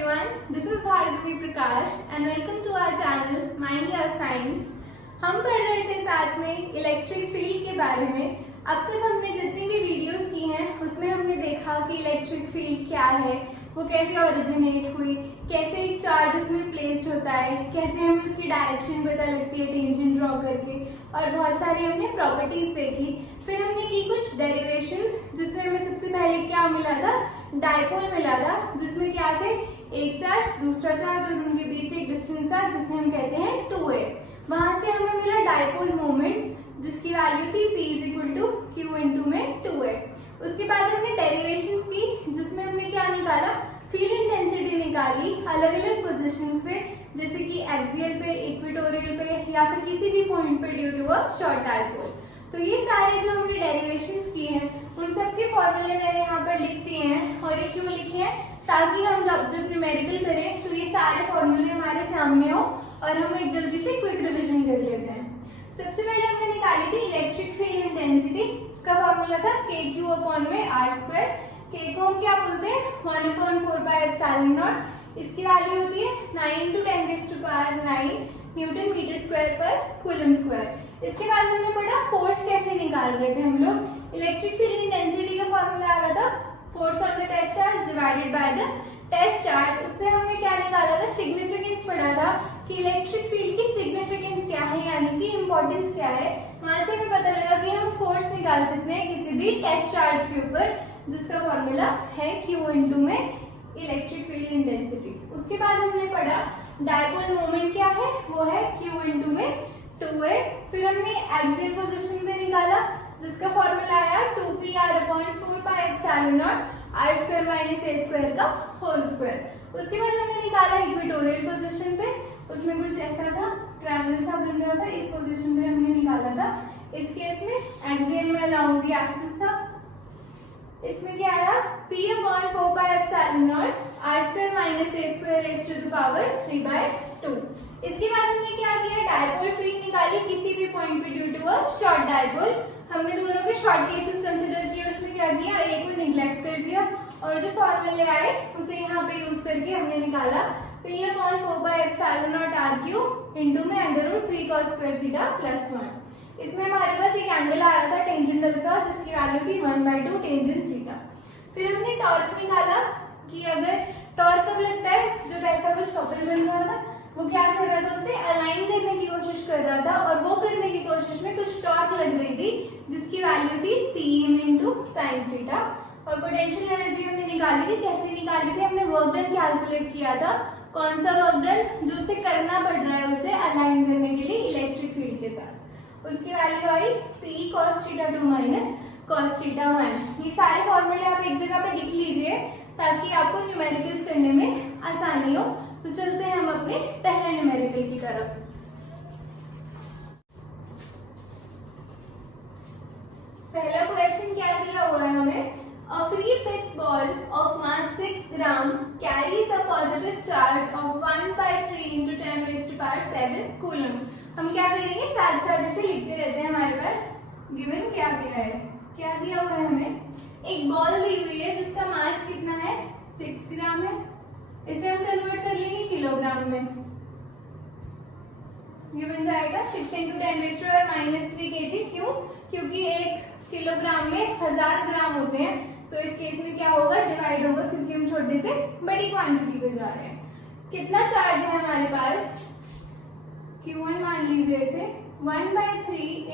everyone, this is Bhargavi Prakash and welcome to our channel Mind Your Science। हम पढ़ रहे थे साथ में इलेक्ट्रिक फील्ड के बारे में। अब तक हमने जितनी भी वीडियोस की हैं उसमें हमने देखा कि इलेक्ट्रिक फील्ड क्या है, वो कैसे ओरिजिनेट हुई, कैसे एक चार्ज उसमें प्लेस्ड होता है, कैसे हमें उसकी डायरेक्शन पता लगती है टेंजेंट ड्रॉ करके, और बहुत सारी हमने प्रॉपर्टीज देखी। फिर हमने की कुछ डेरिवेशंस जिसमें हमें सबसे पहले क्या मिला था, डायपोल मिला था, जिसमें क्या थे, एक चार्ज दूसरा चार्ज और उनके बीच एक डिस्टेंस था जिसे हम कहते हैं 2a। वहां से हमें मिला डायपोल मोमेंट जिसकी वैल्यू थी p = q × में 2a। उसके बाद हमने डेरिवेशंस की जिसमें हमने क्या निकाला, फील्ड इंटेंसिटी निकाली अलग अलग पोजिशंस पे, जैसे कि एक्सियल पे, इक्वेटोरियल पे या फिर किसी भी पॉइंट पे due to a short dipole. तो ये सारे जो हमने डेरिवेशंस किए हैं उन सब के फॉर्मूले मैंने यहाँ पर लिख दिए हैं। और ये क्यों लिखे हैं, ताकि हम जब न्यूमेरिकल करें तो ये सारे फॉर्मूले हमारे सामने हो और हम एक जल्दी से क्विक रिविजन कर लेते हैं। सबसे पहले हमने निकाली थी इलेक्ट्रिक फील्ड इंटेंसिटी। इसका फॉर्मूला था KQ/r²। K को हम क्या बोलते हैं, 1/4πε0। इसकी वैल्यू होती है 9 × 10⁹ न्यूटन मीटर स्क्वायर पर कूलम स्क्वायर। इसके बाद हमने पढ़ा फोर्स कैसे निकाल रहे थे हम लोग। इलेक्ट्रिक फील्ड इंटेंसिटी का फॉर्मूला आ रहा था force on the test charge divided by the test charge. उससे हमने क्या निकाला था, सिग्निफिकेंस पढ़ा था कि इलेक्ट्रिक फील्ड की सिग्निफिकेंस क्या है, यानी कि इंपॉर्टेंस क्या है। वहां से हमें पता लगा कि हम फोर्स निकाल सकते हैं किसी भी टेस्ट चार्ज के ऊपर, जिसका फॉर्मूला है Q × में इलेक्ट्रिक फील्ड इंटेंसिटी। उसके बाद हमने पढ़ा डायपोल मोमेंट क्या है, वो है Q × में 2a। फिर हमने एक्सियल पोजीशन पे निकाला जिसका फॉर्मूला आया 2πr/4πε0 r² - a² का होल स्क्वायर। उसके बाद हमने निकाला इक्वेटोरियल पोजीशन पे, उसमें कुछ ऐसा था, ट्रायंगल सा बन रहा था, इस पोजीशन पे हमने निकाला था। इस केस में एक्सियल में अराउंड द एक्सिस था। इसमें क्या आया, p/4πε0 r² - a² 3/2। इसके बाद हमने क्या किया, डायपोल फील्ड निकाली किसी भी पॉइंट पे due to a short dipole. हमने दोनों के शॉर्ट केसेस कंसीडर किए, उसमें क्या किया, ए को निग्लेक्ट कर दिया और जो फॉर्मूले आए उसे यहाँ पे यूज करके हमने निकाला p/4πε0 r³ × में √3 cos² θ +1। इसमें हमारे पास एक एंगल आ रहा था टेंजेंटल का जिसकी वैल्यू थी 1/2 टेंजेंट थीटा। फिर हमने टॉर्क निकाला कि अगर टॉर्क कब लगता है, जब ऐसा कुछ कपल बन रहा था, वो क्या कर रहा था, उसे अलाइन करने की कोशिश कर रहा था और वो करने की कोशिश में कुछ टॉर्क लग रही थी जिसकी वैल्यू थी Pm × sin θ। और पोटेंशियल एनर्जी हमने निकाली थी। कैसे निकाली थी, हमने वर्क डन कैलकुलेट किया था। कौन सा वर्क डन, जो उसे करना पड़ रहा है उसे अलाइन करने के लिए इलेक्ट्रिक फील्ड के साथ। उसकी वैल्यू आई P cos θ2 - cos θ1। ये सारे फॉर्मूले आप एक जगह पे लिख लीजिए ताकि आपको न्यूमेरिकल्स करने में आसानी हो। तो चलते हैं हम अपने पहले न्यूमेरिकल की तरफ। पहला क्वेश्चन क्या दिया हुआ है हमें, a free pitch ball of mass 6 gram carries a positive charge of 1/3 × 10⁻⁷ coulomb. हम क्या करेंगे, साथ साथ इसे लिखते रहते हैं। हमारे पास गिवन क्या दिया है, क्या दिया हुआ है, हमें एक बॉल दी हुई है जिसका मास कितना है, 6 ग्राम है। इसे हम कन्वर्ट कर लेंगे किलोग्राम में। ये बन जाएगा 6 × 10⁻³ kg। क्यों, क्योंकि 1 किलोग्राम में 1000 ग्राम होते हैं, तो इस केस में क्या होगा, डिवाइड होगा, क्योंकि हम छोटे से बड़ी क्वांटिटी पे जा रहे हैं। कितना चार्ज है हमारे पास, Q1 मान लीजिए इसे 1/3 ×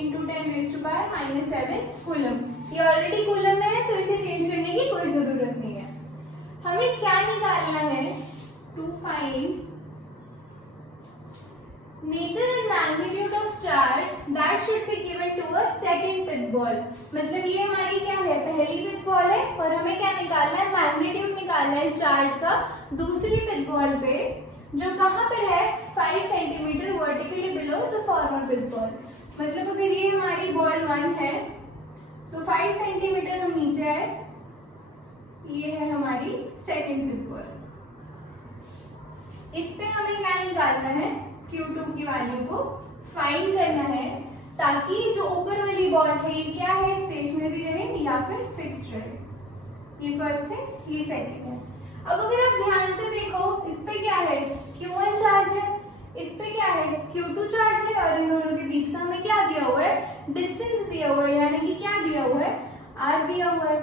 10⁻⁷ कूलम। ये ऑलरेडी कूलम में है तो इसे चेंज करने की कोई जरूरत नहीं है। हमें क्या निकालना है, to find nature and magnitude of charge that should be given to a second pitch ball. मतलब ये हमारी क्या है, पहली पिच बॉल है और हमें क्या निकालना है, मैग्नीट्यूड निकालना है चार्ज का दूसरी पिच बॉल पे, जो कहाँ पर है, 5 centimetre vertically below the former pitch ball. मतलब अगर ये हमारी बॉल 1 है तो 5 सेंटीमीटर हम नीचे है, ये है हमारी सेकंड पिच बॉल। इस पे हमें क्या निकालना है, Q2 की वैल्यू को फाइंड करना है, ताकि जो ऊपर वाली बॉल है ये क्या है, स्टेशनरी रहे या फिर फिक्स्ड रहे। ये फर्स्ट है, ये सेकंड है। अब अगर आप ध्यान से देखो, इस पे क्या है, Q1 चार्ज है, इस पे क्या है, Q2 चार्ज है, और इन दोनों के बीच का हमें क्या दिया हुआ है, डिस्टेंस दिया हुआ है, यानी कि क्या दिया हुआ है, R दिया हुआ है।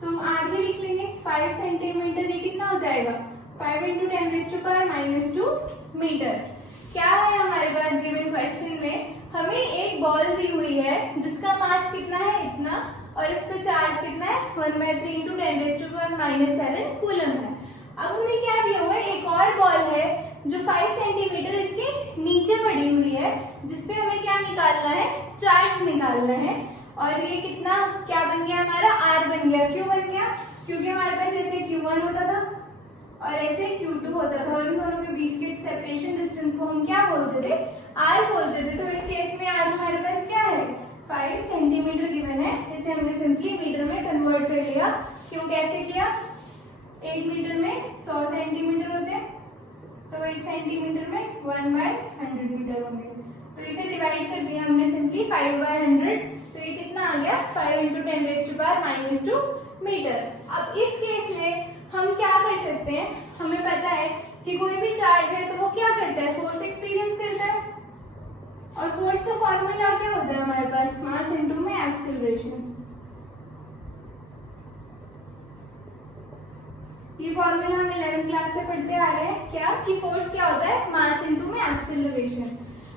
तो हम R भी लिख लेंगे, 5 सेंटीमीटर। ये कितना हो जाएगा, 5 × 10⁻⁻² मीटर। क्या है हमारे पास गिवन क्वेश्चन में, हमें एक बॉल दी हुई है जिसका मास कितना है, इतना, और इस पे चार्ज कितना है, 1/3 × 10⁻⁷ कूलम है। अब हमें क्या दिया हुआ है, एक और बॉल है जो 5 सेंटीमीटर इसके नीचे पड़ी हुई है, जिसपे हमें क्या निकालना है, चार्ज निकालना है। और ये कितना क्या बन गया हमारा, R बन गया। क्यों बन गया, क्योंकि हमारे पास ऐसे Q1 होता था और ऐसे Q2 होता था, और इन दोनों के बीच के सेपरेशन डिस्टेंस को हम क्या बोलते थे, R बोलते थे। तो इस केस में R हमारे पास क्या है, 5 सेंटीमीटर गिवन है। इसे हमने सिंपली मीटर में कन्वर्ट कर लिया। क्यों, कैसे किया, 1 मीटर में 100 सेंटीमीटर होते हैं, तो 1 सेंटीमीटर में 1/100 मीटर होंगे। तो इसे डिवाइड कर दिया हमने सिंपली 5/100। तो ये कितना आ गया, 5 × 10⁻⁻² मीटर। अब इस केस में हम क्या कर सकते हैं, हमें पता है कि कोई भी चार्ज है तो वो क्या करता है, फोर्स एक्सपीरियंस करता है। और फोर्स का फॉर्मूला क्या होता है हमारे पास, मास इनटू में एक्सेलरेशन। ये फॉर्मूला हम 11th क्लास से पढ़ते आ रहे हैं, क्या कि फोर्स क्या होता है, मास इनटू में एक्सेलरेशन।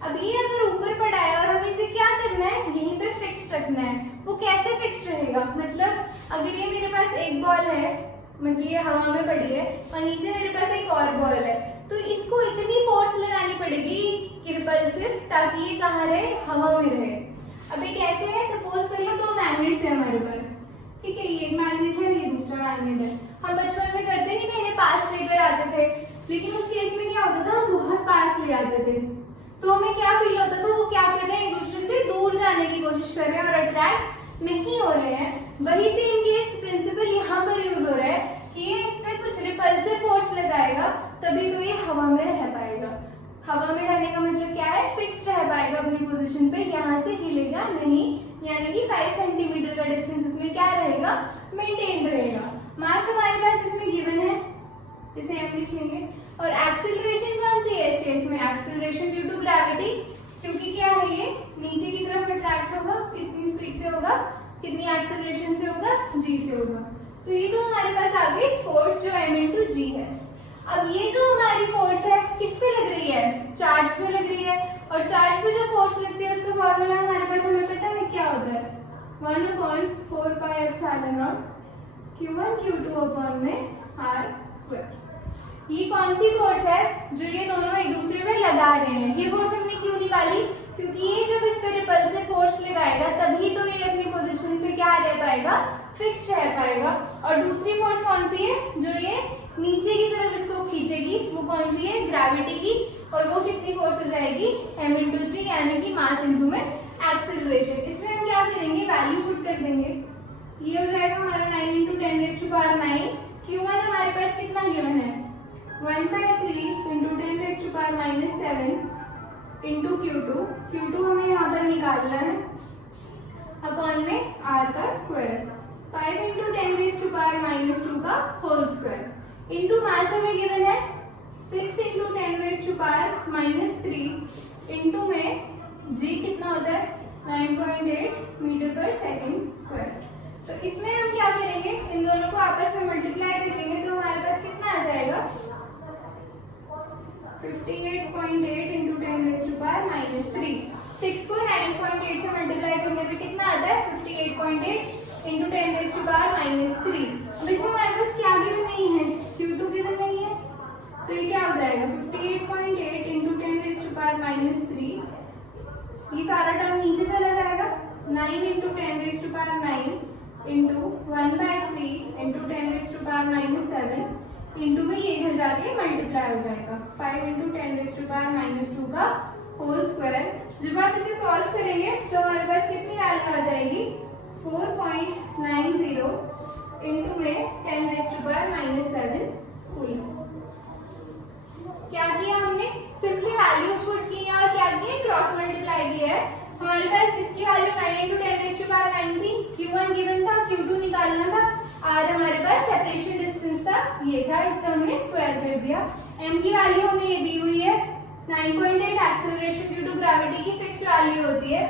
अब ये अगर ऊपर पड़ा है और हमें इसे क्या करना है, यहीं पे फिक्स रखना है। वो कैसे फिक्स रहेगा, मतलब अगर ये मेरे पास एक बॉल है, मतलब ये हवा में पड़ी है, और नीचे मेरे पास एक और बॉल है, तो इसको इतनी फोर्स लगानी पड़ेगी रिपल्सिव, ताकि ये कहाँ रहे, हवा में रहे। अब ये कैसे है, सपोज कर लो 2 मैग्नेट्स है हमारे पास, ठीक है, ये एक मैग्नेट है, ये दूसरा मैग्नेट है। हम बचपन में करते नहीं थे, इन्हें पास लेकर आते थे, लेकिन उस केस में क्या होता था, हम बहुत पास ले आते थे, तो हमें क्या फील होता था, वो क्या कर रहे हैं, एक दूसरे से दूर जाने की कोशिश कर रहे हैं और अट्रैक्ट नहीं हो रहे हैं। वही सेम केस प्रिंसिपल यहाँ पर यूज हो रहा है कि ये इस पे कुछ रिपल्सिव फोर्स लगाएगा, तभी तो ये हवा में रह पाएगा। हवा में रहने का मतलब क्या है, फिक्स रह पाएगा अपनी पोजीशन पे, यहाँ से हिलेगा नहीं, यानी कि 5 सेंटीमीटर का डिस्टेंस इसमें क्या रहेगा, मेंटेन रहेगा। मास हमारे पास इसमें गिवन है, इसे हम लिख लेंगे। और एक्सेलरेशन कौन सी है इस केस में, एक्सेलरेशन ड्यू टू ग्रेविटी, क्योंकि क्या है, ये नीचे की तरफ अट्रैक्ट होगा, कितनी स्पीड से होगा, कितनी एक्सेलरेशन से होगा, g से होगा। तो ये तो हमारे पास आ गई फोर्स जो m/g है। अब ये जो हमारी फोर्स है किस पे लग रही है, चार्ज पे लग रही है, और चार्ज पे जो फोर्स लगती है उसका फॉर्मूला हमारे पास हमें पता है क्या होता है, 1/4πε0 Q1 Q2 R²। ये कौन सी फोर्स है, जो ये दोनों एक दूसरे पे लगा रहे हैं। ये फोर्स हमने क्यों निकाली, क्योंकि ये जब इस पे रिपल्सिव फोर्स लगाएगा तभी तो ये अपनी पोजीशन पे क्या रह पाएगा, फिक्स रह पाएगा। और दूसरी फोर्स कौन सी है, जो ये नीचे की तरफ इसको खींचेगी, वो कौन सी है, ग्रेविटी की, और वो कितनी फोर्स हो जाएगी, m/g, यानी कि मास इनटू में एक्सेलरेशन। इसमें हम क्या करेंगे, वैल्यू पुट कर देंगे। ये हो जाएगा हमारा 9 × 10⁻⁹। Q1 हमारे पास कितना गिवन है, 1/3 × 10⁻⁷ इंटू Q2 हमें यहाँ पर निकालना है, अपॉन में R का स्क्वायर, 5 × 10⁻⁻² का होल स्क्वायर, इंटू मास हमें गिवन है 6 × 10⁻³ इंटू में g कितना होता है, 9.8 मीटर/सेकंड²। तो इसमें हम क्या करेंगे, इन दोनों को आपस में मल्टीप्लाई कर लेंगे, तो हमारे पास कितना आ जाएगा, 58.8 × 10⁻³ 6 को 9.8 से मल्टीप्लाई करने पे कितना आता है, 58.8 × 10⁻³ अब इसमें हमारे पास क्या गिवन नहीं है, Q2 गिवन नहीं है, तो ये क्या हो जाएगा, 58.8 × 10⁻³ ये सारा टर्म नीचे चला जाएगा, 9 × 10⁻⁹ इंटू 1/3 × 10⁻⁷ इंटू में ये इधर जाके मल्टीप्लाई हो जाएगा, 5 × 10⁻² का होल स्क्वायर। जब आप इसे सॉल्व करेंगे तो हमारे पास कितनी वैल्यू आ जाएगी, 4.90 इंटू में 10⁻⁷ कूलम। क्या किया हमने, सिंपली वैल्यूज पुट की है, और क्या किया, क्रॉस मल्टीप्लाई किया है। हमारे पास इसकी वैल्यू 9 × 10⁻⁹ थी, Q1 गिवन था, Q2 निकालना था, R हमारे पास सेपरेशन डिस्टेंस था ये था, इसका हमने स्क्वायर कर दिया। m की वैल्यू हमें ये दी हुई है 9.8, एक्सेलरेशन ड्यू टू ग्रेविटी की फिक्स्ड वैल्यू होती है,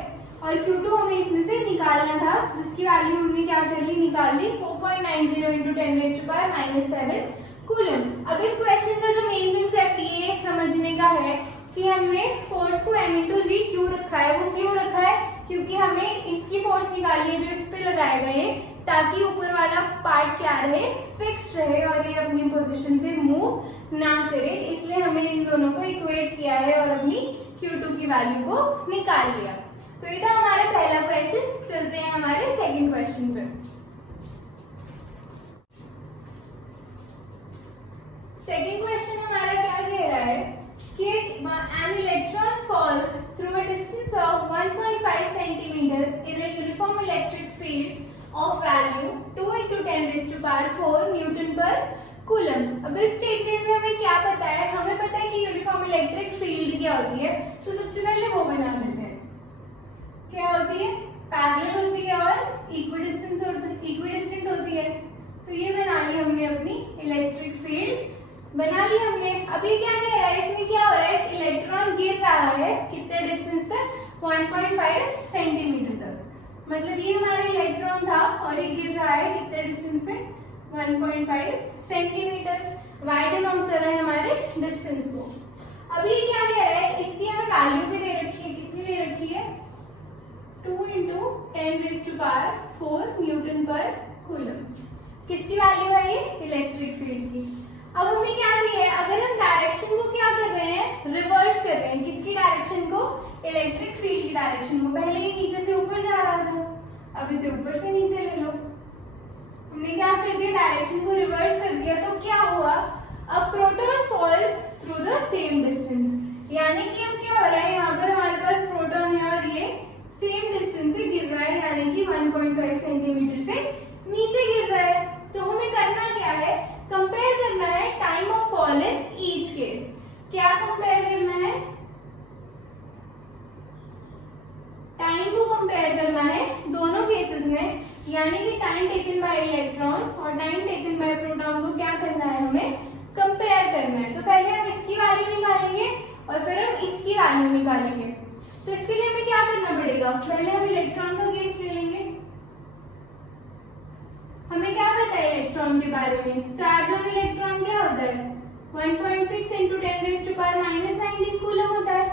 और Q2 हमें इसमें से निकालना था, जिसकी वैल्यू हमने क्या कर ली, निकाल ली 4.90 × 10⁻⁻7 कूलम। अब इस क्वेश्चन का जो मेन कंसेप्ट ये समझने का है कि हमने फोर्स को m/g क्यों रखा है। वो क्यों रखा है, क्योंकि हमें इसकी फोर्स निकालनी है जो इस पे लगाया गया है, ताकि ऊपर वाला पार्ट क्या रहे, फिक्स्ड रहे और ये अपनी पोजीशन से मूव ना करे। इसलिए हमने इन दोनों को इक्वेट किया है और अपनी Q2 की वैल्यू को निकाल लिया। तो ये था हमारा पहला क्वेश्चन। चलते हैं हमारे सेकंड क्वेश्चन पे। सेकंड क्वेश्चन हमारा क्या कह रहा है कि an electron falls through a distance of 1.5 centimeter in a uniform electric field of value 2 × 10⁴ Newton पर कूलम। अब इस स्टेटमेंट में हमें क्या पता है, हमें पता है कि यूनिफॉर्म इलेक्ट्रिक फील्ड क्या होती है। तो सबसे पहले वो बना देते हैं, क्या होती है, पैरेलल होती है और इक्विडिस्टेंट होती है। तो ये बना ली हमने अपनी इलेक्ट्रिक फील्ड बना ली हमने। अभी क्या कह रहा है, इसमें क्या हो रहा है, इलेक्ट्रॉन गिर रहा है कितने डिस्टेंस तक, 1.5 सेंटीमीटर तक। मतलब ये हमारा इलेक्ट्रॉन था और ये गिर रहा है कितने डिस्टेंस पे, 1.5 सेंटीमीटर। वाई डिनोट कर रहा है हमारे डिस्टेंस को। अभी क्या कह रहा है, इसकी हमें वैल्यू भी दे रखी है, कितनी दे रखी है, 2 × 10⁴ न्यूटन पर कूलम। किसकी वैल्यू है ये, इलेक्ट्रिक फील्ड की। अब हमें क्या दिया है, अगर हम डायरेक्शन को क्या कर रहे हैं, रिवर्स कर रहे हैं, किसकी डायरेक्शन को, इलेक्ट्रिक फील्ड की डायरेक्शन को। पहले ये नीचे से ऊपर जा रहा था, अब इसे ऊपर से नीचे ले लो। हमने क्या कर दिया, डायरेक्शन को रिवर्स कर दिया। तो क्या हुआ, अब proton falls through the same distance, यानी कि अब क्या हो रहा है, यहाँ पर हमारे पास प्रोटॉन है और ये सेम डिस्टेंस से गिर रहा है, यानी कि 1.5 सेंटीमीटर से नीचे गिर रहा है। तो हमें करना क्या है, कंपेयर करना है time of fall in each case. क्या कंपेयर करना है, टाइम को कंपेयर करना है दोनों केसेस में, यानी कि टाइम टेकन बाय इलेक्ट्रॉन और टाइम टेकन बाय प्रोटॉन को क्या करना है, हमें कंपेयर करना है। तो पहले हम इसकी वैल्यू निकालेंगे और फिर हम इसकी वैल्यू निकालेंगे। तो इसके लिए हमें क्या करना पड़ेगा, पहले हम इलेक्ट्रॉन का केस ले लेंगे। हमें क्या पता है इलेक्ट्रॉन के बारे में, चार्ज ऑन इलेक्ट्रॉन क्या होता है, 1.6 × 10⁻⁻19 कूलम होता है,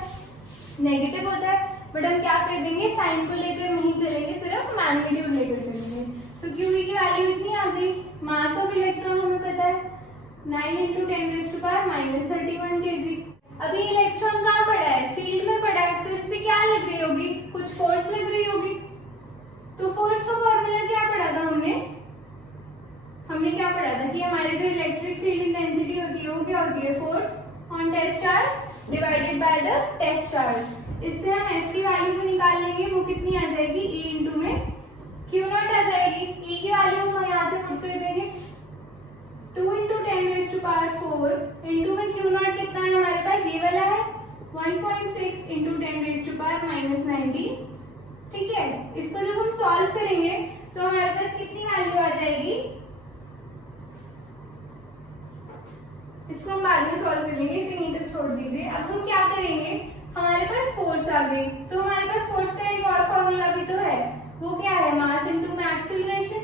नेगेटिव होता है। बट हम क्या कर देंगे, साइन को लेकर नहीं चलेंगे, सिर्फ मैग्नीट्यूड लेकर चलेंगे। तो क्यूबी की वैल्यू इतनी आ गई। मास ऑफ इलेक्ट्रॉन हमें पता है 9 × 10⁻31 kg। अभी इलेक्ट्रॉन कहाँ पड़ा है, फील्ड में पड़ा है, तो इस पे क्या लग रही होगी, कुछ फोर्स लग रही होगी। तो फोर्स का फॉर्मूला क्या पढ़ा था हमने क्या पढ़ा था कि हमारी जो इलेक्ट्रिक फील्ड इंटेंसिटी होती है वो क्या होती है, force on test charge divided by the test charge. इससे हम F की वैल्यू को निकाल लेंगे, वो कितनी आ जाएगी, E इंटू में Q0 आ जाएगी। E की वैल्यू हम यहाँ से पुट कर देंगे, 2 × 10⁴ इंटू में Q0 कितना है हमारे पास, ये वाला है 1.6 × 10⁻⁻19। ठीक है, इसको जब हम सॉल्व करेंगे तो हमारे पास कितनी वैल्यू आ जाएगी, इसको हम बाद में सॉल्व कर लेंगे, इसे यहीं तक छोड़ दीजिए। अब हम क्या करेंगे, हमारे पास फोर्स आ गई, तो हमारे पास फोर्स का एक और फॉर्मूला भी तो है, वो क्या है, मास इंटू में एक्सेलरेशन।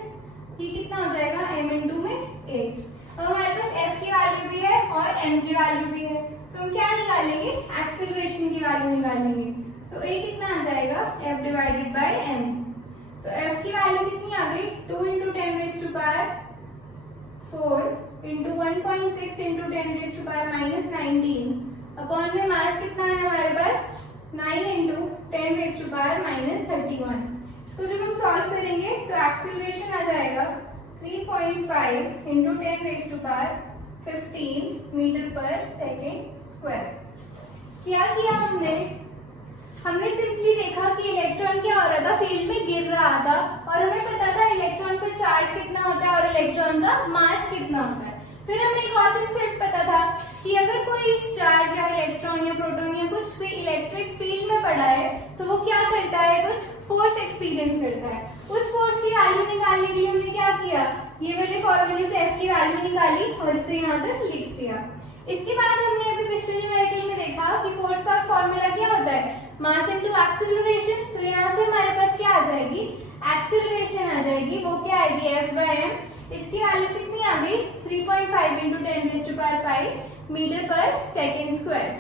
ये कितना हो जाएगा, m इंटू में a। अब हमारे पास F की वैल्यू भी है और m की वैल्यू भी है, तो हम क्या निकालेंगे, एक्सेलरेशन की वैल्यू निकालेंगे। तो a कितना आ जाएगा, F डिवाइडेड बाय m। तो F की वैल्यू कितनी आ गई, 2 × 10⁴ इंटू 1.6 × 10⁻⁻19 अपॉन में मास कितना है हमारे पास, 9 × 10⁻⁻31। इसको जब हम सॉल्व करेंगे तो एक्सेलरेशन आ जाएगा 3.5 × 10⁻15 मीटर पर सेकेंड स्क्वायर। क्या किया हमने सिंपली देखा कि इलेक्ट्रॉन क्या हो रहा था, फील्ड में गिर रहा था, और हमें पता था इलेक्ट्रॉन पर चार्ज कितना होता है और इलेक्ट्रॉन का मास कितना होता है। फिर हमें एक और कंसेप्ट पता था कि अगर कोई चार्ज या इलेक्ट्रॉन या प्रोटॉन या कुछ भी इलेक्ट्रिक फील्ड में पड़ा है तो वो क्या करता है, कुछ फोर्स एक्सपीरियंस करता है। उस फोर्स की वैल्यू निकालने के लिए हमने क्या किया, ये वाले फॉर्मूले से F की वैल्यू निकाली और इसे यहाँ तक लिख दिया। इसके बाद हमने अभी पिछले न्यूमेरिकल में देखा कि फोर्स का फॉर्मूला क्या होता है, मास इनटू एक्सीलरेशन। तो यहाँ से हमारे पास क्या आ जाएगी, एक्सीलरेशन आ जाएगी, वो क्या आएगी F/m। इसकी वैल्यू कितनी आ गई, 3.5 × 10⁵ मीटर पर सेकेंड स्क्वायर।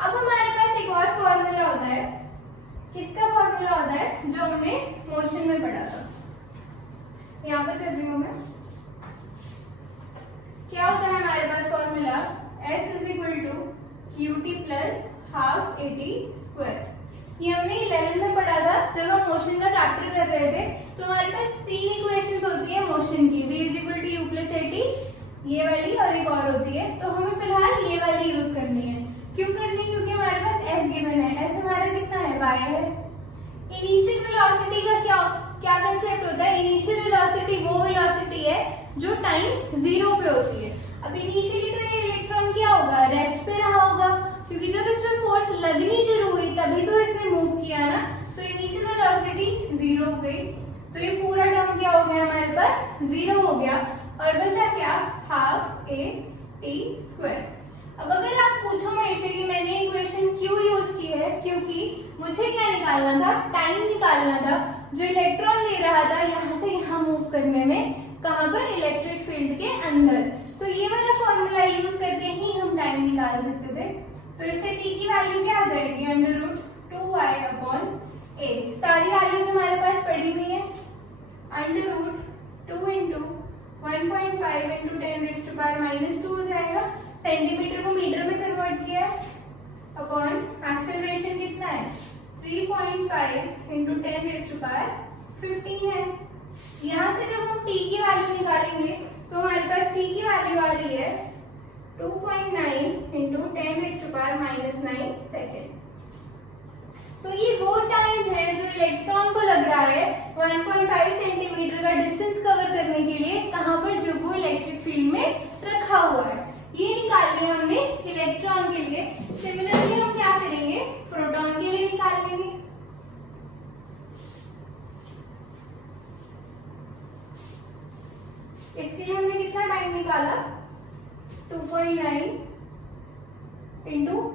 अब हमारे पास एक और फॉर्मूला होता है, किसका फॉर्मूला होता है, जो हमने मोशन में पढ़ा था। यहाँ पर कर रही हूँ मैं, क्या होता है हमारे पास फॉर्मूला, S = ut + ½ at²। ये हमने 11 में पढ़ा था जब हम मोशन का चैप्टर कर रहे थे। तो हमारे पास 3 इक्वेशंस होती है मोशन की, v = u + at, ये वाली और एक और होती है। तो हमें फिलहाल ये वाली यूज करनी है। क्यों करनी है, क्योंकि हमारे पास s गिवन है, s हमारा कितना है, y है। इनिशियल वेलोसिटी का क्या कंसेप्ट होता है, इनिशियल वेलोसिटी वो वेलोसिटी है जो टाइम 0 पे होती है। अब इनिशियली तो ये इलेक्ट्रॉन क्या होगा, रेस्ट पे रहा होगा, क्योंकि जब इस पे फोर्स लगनी शुरू हुई तभी तो इसने मूव किया ना। तो इनिशियल वेलोसिटी 0 हो गई, तो ये पूरा टर्म क्या हो गया हमारे पास, 0 हो गया और बचा क्या, ½ at²। अब अगर आप पूछो मेरे से कि मैंने इक्वेशन क्यों यूज की है, क्योंकि मुझे क्या निकालना था, टाइम निकालना था जो इलेक्ट्रॉन ले रहा था यहाँ से यहाँ मूव करने में, कहाँ पर, इलेक्ट्रिक फील्ड के अंदर। तो ये वाला फॉर्मूला यूज करके ही हम टाइम निकाल सकते थे। तो इससे t की वैल्यू क्या आ जाएगी, √2y/a। सारी वैल्यूज हमारे पास पड़ी हुई है, √2 × 1.5 × 10⁻⁻² हो जाएगा, सेंटीमीटर को मीटर में कन्वर्ट किया है, अपॉन एक्सेलरेशन कितना है, 3.5 × 10⁻15 है। यहाँ से जब हम t की वैल्यू निकालेंगे तो हमारे पास t की वैल्यू आ रही है 2.9 × 10⁻⁹ सेकेंड। तो ये वो टाइम है जो इलेक्ट्रॉन को लग रहा है 1.5 सेंटीमीटर का डिस्टेंस कवर करने के लिए, कहाँ पर, जो वो इलेक्ट्रिक फील्ड में रखा हुआ है। ये निकाल लिया हमने इलेक्ट्रॉन के लिए। सिमिलरली हम क्या करेंगे, प्रोटॉन के लिए निकाल लेंगे। इसके लिए हमने कितना टाइम निकाला, 2.9 ×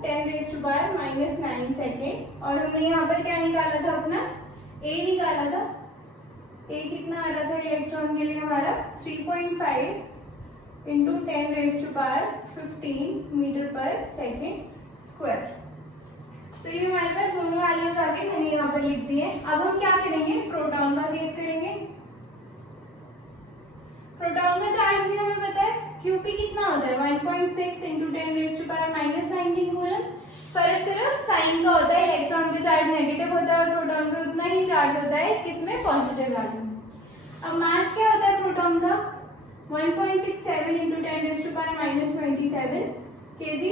10⁻⁹ सेकेंड। और हमने यहाँ पर क्या निकाला था, अपना a निकाला था। a कितना आ रहा था इलेक्ट्रॉन के लिए हमारा, 3.5 × 10⁻15 मीटर पर सेकेंड स्क्वायर। तो ये हमारे पास दोनों वैल्यूज आ गई, मैंने यहाँ पर लिख दी है। अब हम क्या करेंगे, प्रोटॉन का केस करेंगे। प्रोटॉन का चार्ज भी हमें पता है, QP कितना होता है, 1.6 × 10⁻⁻19 कूलम। फर्क सिर्फ साइन का होता है, इलेक्ट्रॉन पे चार्ज नेगेटिव होता है और प्रोटॉन पे उतना ही चार्ज होता है, किसमें, पॉजिटिव वैल्यू। अब मास क्या होता है प्रोटॉन का, 1.67 × 10⁻⁻27 kg,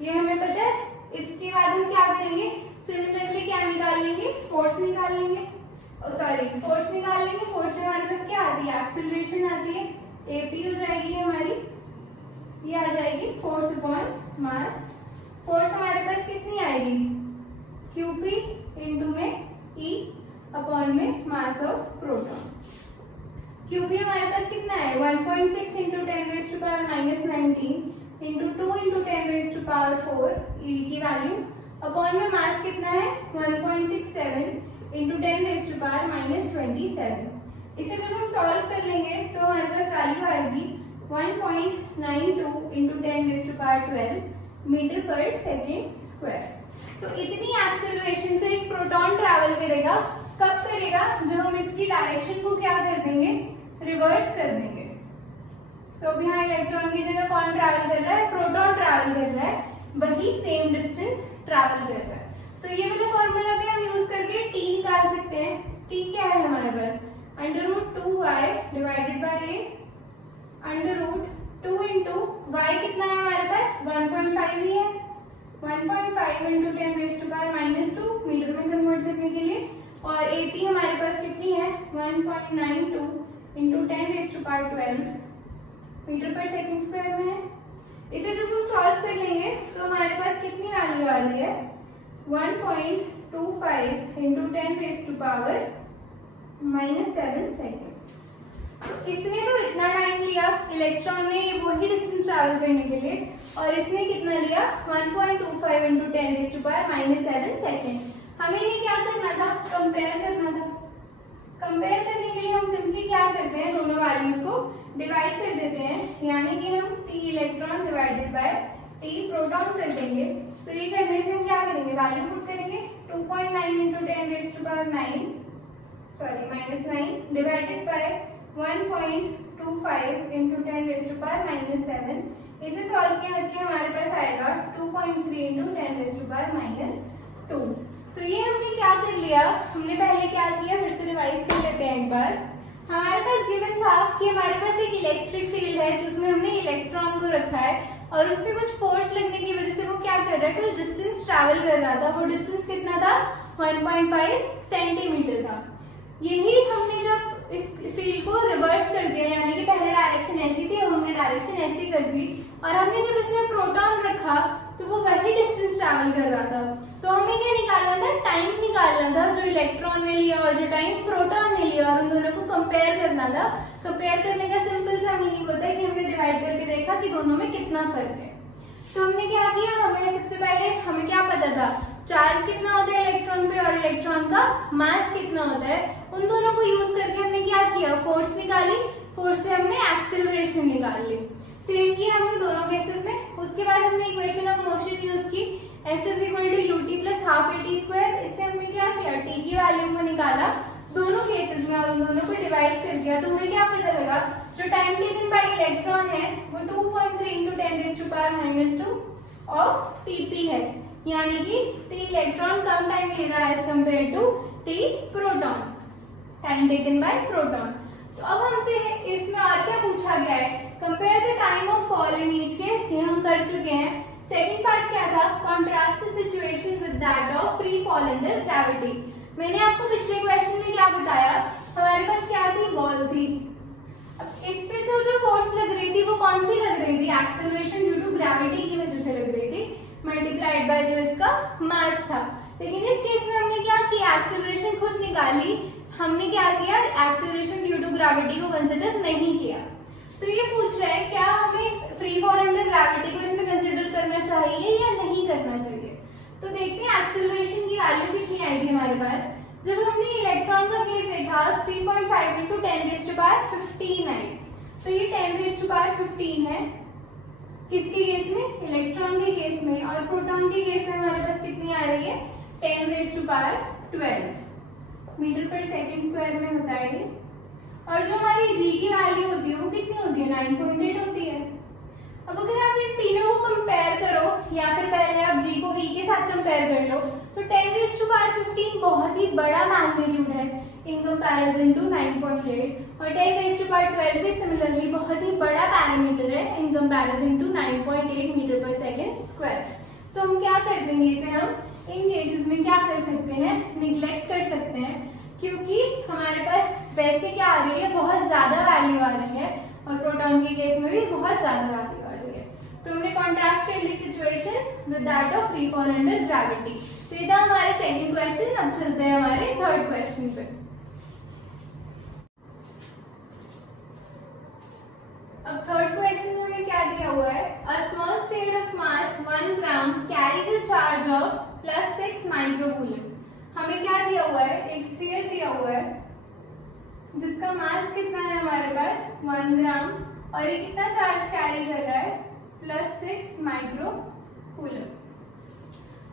ये हमें पता है। इसके बाद हम क्या करेंगे, सिमिलरली क्या निकाल लेंगे, फोर्स निकाल लेंगे, फोर्स निकाल लेंगे। फोर्स से हमारे पास क्या आती है, एक्सीलरेशन आती है, AP हो जाएगी हमारी, ये आ जाएगी फोर्स अपॉन मास। फोर्स हमारे पास कितनी आएगी, QP इंटू में E अपॉन में मास ऑफ प्रोटॉन। QP हमारे पास कितना है, 1.6 × 10⁻⁻19 इंटू 2 × 10⁴ ED की वैल्यू, अपॉन में मास कितना है, 1.67 × 10⁻⁻27। इसे जब हम सॉल्व कर लेंगे तो हमारे पास वैल्यू आएगी 1.92 × 10⁻12 मीटर पर सेकेंड स्क्वायर। तो इतनी एक्सेलरेशन से एक प्रोटॉन ट्रैवल करेगा, कब करेगा, जब हम इसकी डायरेक्शन को क्या कर देंगे, रिवर्स कर देंगे। तो अब यहाँ इलेक्ट्रॉन की जगह कौन ट्रैवल कर रहा है, प्रोटॉन ट्रैवल कर रहा है, वही सेम डिस्टेंस ट्रैवल कर रहा है। तो ये वाला फॉर्मूला भी हम यूज करके t निकाल सकते हैं। t क्या है हमारे पास, √2y / a √2 इंटू y कितना है हमारे पास, 1.5 ही है, 1.5 × 10⁻⁻2 मीटर में कन्वर्ट करने के लिए। और AP हमारे पास कितनी है, 1.92 × 10⁻12 मीटर पर सेकेंड स्क्वायर में है। इसे जब हम सॉल्व कर लेंगे तो हमारे पास कितनी वैल्यू आ रही है, 1.25 × -7 सेकेंड्स। तो इसने तो इतना टाइम लिया, इलेक्ट्रॉन ने वही डिस्टेंस ट्रैवल करने के लिए, और इसने कितना लिया 1.25 × 10⁻⁻7 सेकेंड। हमें इन्हें क्या करना था, कंपेयर करना था। कंपेयर करने के लिए हम सिंपली क्या करते हैं, दोनों वैल्यूज को डिवाइड कर देते हैं, यानी कि हम T electron divided by T proton कर देंगे। तो ये करने से हम क्या करेंगे, वैल्यू पुट करेंगे 2.9 × 10⁻⁹ -9 डिवाइडेड बाय 1.25 × 10⁻⁷। इसे सॉल्व करके हमारे पास आएगा 2.3 × 10⁻²। तो ये हमने क्या कर लिया, हमने पहले क्या किया, फिर से रिवाइज कर लेते हैं एक बार। हमारे पास गिवन था कि हमारे पास एक इलेक्ट्रिक फील्ड है जिसमें हमने इलेक्ट्रॉन को रखा है, और उस पर कुछ फोर्स लगने की वजह से वो क्या कर रहा है, कुछ डिस्टेंस ट्रैवल कर रहा था। वो डिस्टेंस कितना था, 1.5 सेंटीमीटर था। यही हमने जब इस फील्ड को रिवर्स कर दिया, यानी कि पहले डायरेक्शन ऐसी थी, अब हमने डायरेक्शन ऐसी कर दी, और हमने जब इसमें प्रोटॉन रखा तो वो वही डिस्टेंस ट्रैवल कर रहा था। तो हमें क्या निकालना था, टाइम निकालना था, जो इलेक्ट्रॉन ने लिया और जो टाइम प्रोटॉन ने लिया, और उन दोनों को कंपेयर करना था। कंपेयर करने का सिंपल सा मीनिंग होता है कि हमने डिवाइड करके देखा कि दोनों में कितना फर्क है। तो हमने क्या किया, हमें सबसे पहले हमें क्या पता था, चार्ज कितना होता है इलेक्ट्रॉन पे और इलेक्ट्रॉन का मास कितना होता है। उन दोनों को यूज करके हमने क्या किया, फोर्स निकाली, फोर्स से हमने एक्सेलरेशन निकाल ली। सेम किया हमने दोनों केसेस में। उसके बाद हमने इक्वेशन ऑफ मोशन यूज की, s = ut + ½ at²। इससे हमने क्या किया, t की वैल्यू को निकाला दोनों केसेस में और उन दोनों को डिवाइड कर दिया। तो हमें क्या पता लगा, जो टाइम टेकन बाय इलेक्ट्रॉन है वो 2.3 × 10⁻² ऑफ Tp है, यानी कि T इलेक्ट्रॉन कम टाइम ले रहा है as compare to T proton, time taken by proton. तो अब हमसे इसमें और क्या पूछा गया है, compare the time of fall in each case, ये हम कर चुके हैं। सेकंड पार्ट क्या था, contrast the situation with that of free fall under gravity. मैंने आपको पिछले क्वेश्चन में क्या बताया, हमारे पास क्या थी, बॉल थी। अब इस पे तो जो फोर्स लग रही थी वो कौन सी लग रही थी, एक्सेलरेशन ड्यू टू ग्रेविटी की वजह से लग रही थी, मल्टीप्लाइड बाय जो इसका मास था। लेकिन इस केस में हमने क्या किया, एक्सेलरेशन खुद निकाली, हमने क्या किया, एक्सेलरेशन ड्यू टू ग्रेविटी को कंसिडर नहीं किया। तो ये पूछ रहा है क्या हमें फ्री फॉल अंडर ग्रेविटी को इसमें कंसिडर करना चाहिए या नहीं करना चाहिए। तो देखते हैं एक्सेलरेशन की वैल्यू कितनी आएगी हमारे पास। जब हमने इलेक्ट्रॉन का केस देखा 3.5 × 10⁻15 आई, तो ये 10⁻15 है किसके केस में, इलेक्ट्रॉन के केस में, और प्रोटॉन के केस में हमारे पास कितनी आ रही है, 10⁻12 मीटर/सेकंड² में होता है ये। और जो हमारी g की वैल्यू होती है वो कितनी होती है, 9.8 होती है। अब अगर आप इन तीनों को कंपेयर करो, या फिर पहले आप g को v के साथ कंपेयर कर लो, तो 10⁻15 बहुत ही बड़ा मैग्नीट्यूड है इन कंपैरिजन टू 9.8, और 10⁻12 भी सिमिलरली बहुत ही बड़ा पैरामीटर है इन कंपैरिजन टू 9.8 मीटर/सेकंड²। तो हम क्या कर देंगे, इसे हम इन केसेस में क्या कर सकते हैं, निग्लेक्ट कर सकते हैं, क्योंकि हमारे पास वैसे क्या आ रही है, बहुत ज्यादा वैल्यू आ रही है, और प्रोटॉन के केस में भी बहुत ज्यादा वैल्यू आ रही है। तो हमने कॉन्ट्रास्ट कर ली situation with that of free fall under gravity. तो ये था हमारे सेकंड क्वेश्चन। अब चलते हैं हमारे थर्ड क्वेश्चन पे। अब थर्ड क्वेश्चन में हमें क्या दिया हुआ है, a small sphere of mass 1 gram carries a charge of +6 microcoulomb. हमें क्या दिया हुआ है, एक स्फीयर दिया हुआ है जिसका मास कितना है हमारे पास 1 ग्राम, और ये कितना चार्ज कैरी कर रहा है, +6 माइक्रोकूलम।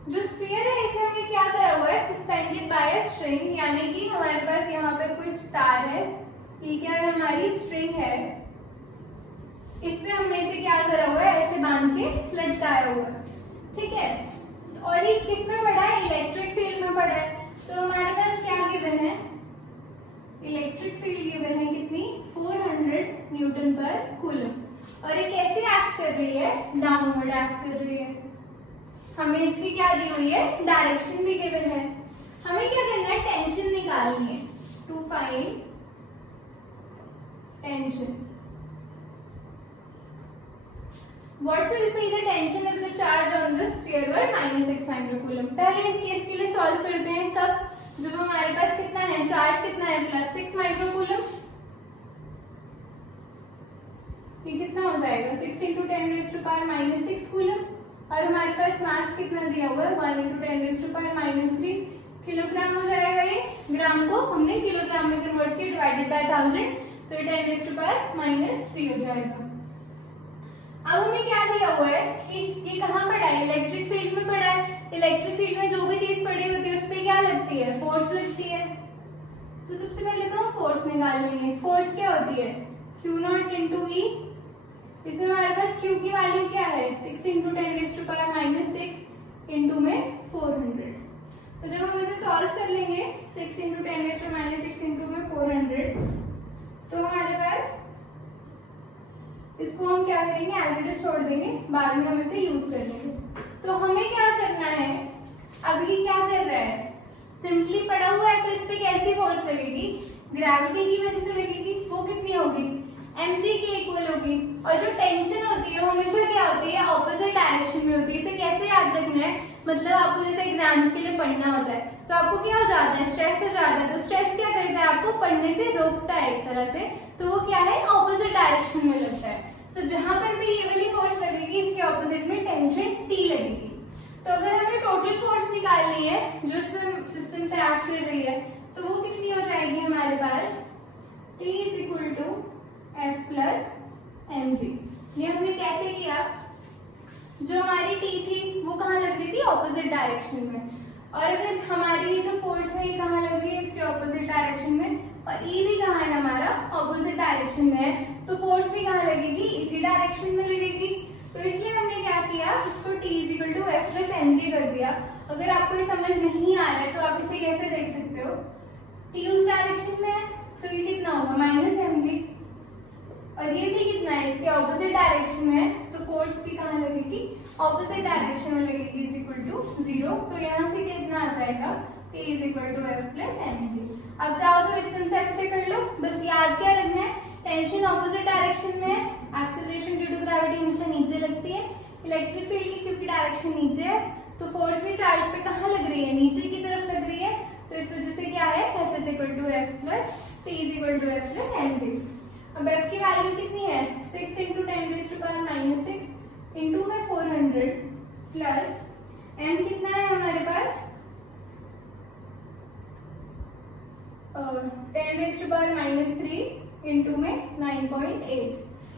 जो स्फीयर है इसे हमने क्या करा हुआ है, सस्पेंडेड बाय अ स्ट्रिंग, यानी कि हमारे पास यहाँ पर कुछ तार है, ये क्या है, हमारी स्ट्रिंग है, इस पे हमने इसे क्या करा हुआ है, ऐसे बांध के लटकाया हुआ है, ठीक है। और ये किस में पड़ा है, इलेक्ट्रिक फील्ड में पड़ा है। तो हमारे पास क्या गिवन है, इलेक्ट्रिक फील्ड गिवन है कितनी, 400 न्यूटन/कूलम, और ये कैसे एक्ट कर रही है, डाउनवर्ड एक्ट कर रही है। हमें इसकी क्या दी हुई है, डायरेक्शन भी गिवन है। हमें क्या करना है, टेंशन निकालनी है, to find tension. What will be the tension if the charge on the sphere were -6 microcoulomb. पहले इस केस के लिए सॉल्व करते हैं, कब, जब हमारे पास कितना है, चार्ज कितना है, +6 माइक्रोकूलम। ये कितना हो जाएगा, 6 × 10⁻⁻6 कूलम। और हमारे पास मास कितना दिया हुआ है, 1 × 10⁻³ किलोग्राम हो जाएगा। ये ग्राम को हमने किलोग्राम में कन्वर्ट किया, डिवाइडेड बाय 1000, तो ये 10⁻³ हो जाएगा। अब हमें क्या दिया हुआ है कि ये कहाँ पड़ा है, इलेक्ट्रिक फील्ड में पड़ा है। इलेक्ट्रिक फील्ड में जो भी चीज पड़ी होती है उस पर क्या लगती है, फोर्स लगती है। तो सबसे पहले तो हम फोर्स निकाल लेंगे। फोर्स क्या होती है, Q0 × E। इसमें हमारे पास Q की वैल्यू क्या है, 6 × 10⁻⁻6 इंटू में 400। तो जब हम इसे सॉल्व कर लेंगे, 6 × 10⁻⁻6 इंटू में 400, तो हमारे पास इसको हम क्या करेंगे, एज इट इज छोड़ देंगे, बाद में हम इसे यूज कर लेंगे। तो हमें क्या करना है, अब ये क्या कर रहा है, सिंपली पड़ा हुआ है, तो इस पे कैसी फोर्स लगेगी, ग्रेविटी की वजह से लगेगी। वो कितनी होगी, mg के इक्वल होगी। और जो टेंशन होती है वो हमेशा क्या होती है, ऑपोजिट डायरेक्शन में होती है। इसे कैसे याद रखना है, मतलब आपको जैसे एग्जाम्स के लिए पढ़ना होता है तो आपको क्या हो जाता है, स्ट्रेस हो जाता है। तो स्ट्रेस क्या करता है, आपको पढ़ने से रोकता है एक तरह से, तो वो क्या है, ऑपोजिट डायरेक्शन में लगता है। तो जहां पर भी ये वाली फोर्स लगेगी, इसके ऑपोजिट में टेंशन T लगेगी। तो अगर हमें टोटल फोर्स निकालनी है जो सिस्टम पे एक्ट कर रही है, तो वो कितनी हो जाएगी हमारे पास, T = F + mg। ये हमने कैसे किया, जो हमारी T थी वो कहाँ लग रही थी, ऑपोजिट डायरेक्शन में। और अगर हमारी जो फोर्स है ये कहाँ लग रही है, इसके ऑपोजिट डायरेक्शन में। और E भी कहाँ है हमारा, ऑपोजिट डायरेक्शन में है, तो फोर्स भी कहाँ लगेगी, इसी डायरेक्शन में लगेगी। तो इसलिए हमने क्या किया, इसको T = F + mg कर दिया। अगर आपको ये समझ नहीं आ रहा है तो आप इसे कैसे देख सकते हो, T उस डायरेक्शन में है तो ये कितना होगा, -mg। और ये भी कितना है, इसके ऑपोजिट डायरेक्शन में है, तो फोर्स भी कहाँ लगेगी, ऑपोजिट डायरेक्शन में लगेगी, =0। तो यहाँ से कितना आ जाएगा, T = F + mg। अब चाहो तो इस कंसेप्ट से कर लो, बस याद क्या रखना है, टेंशन ऑपोजिट डायरेक्शन में है, एक्सेलरेशन ड्यू टू ग्रेविटी हमेशा नीचे लगती है। इलेक्ट्रिक फील्ड की क्योंकि डायरेक्शन नीचे है, तो फोर्स भी चार्ज पे कहाँ लग रही है, नीचे की तरफ लग रही है। तो इस वजह से क्या है, F = F + T = F + mg। अब F की वैल्यू कितनी है, 6 × 10⁻⁻6 इंटू में 400 प्लस m कितना है हमारे पास, 10⁻³ इंटू में 9.8।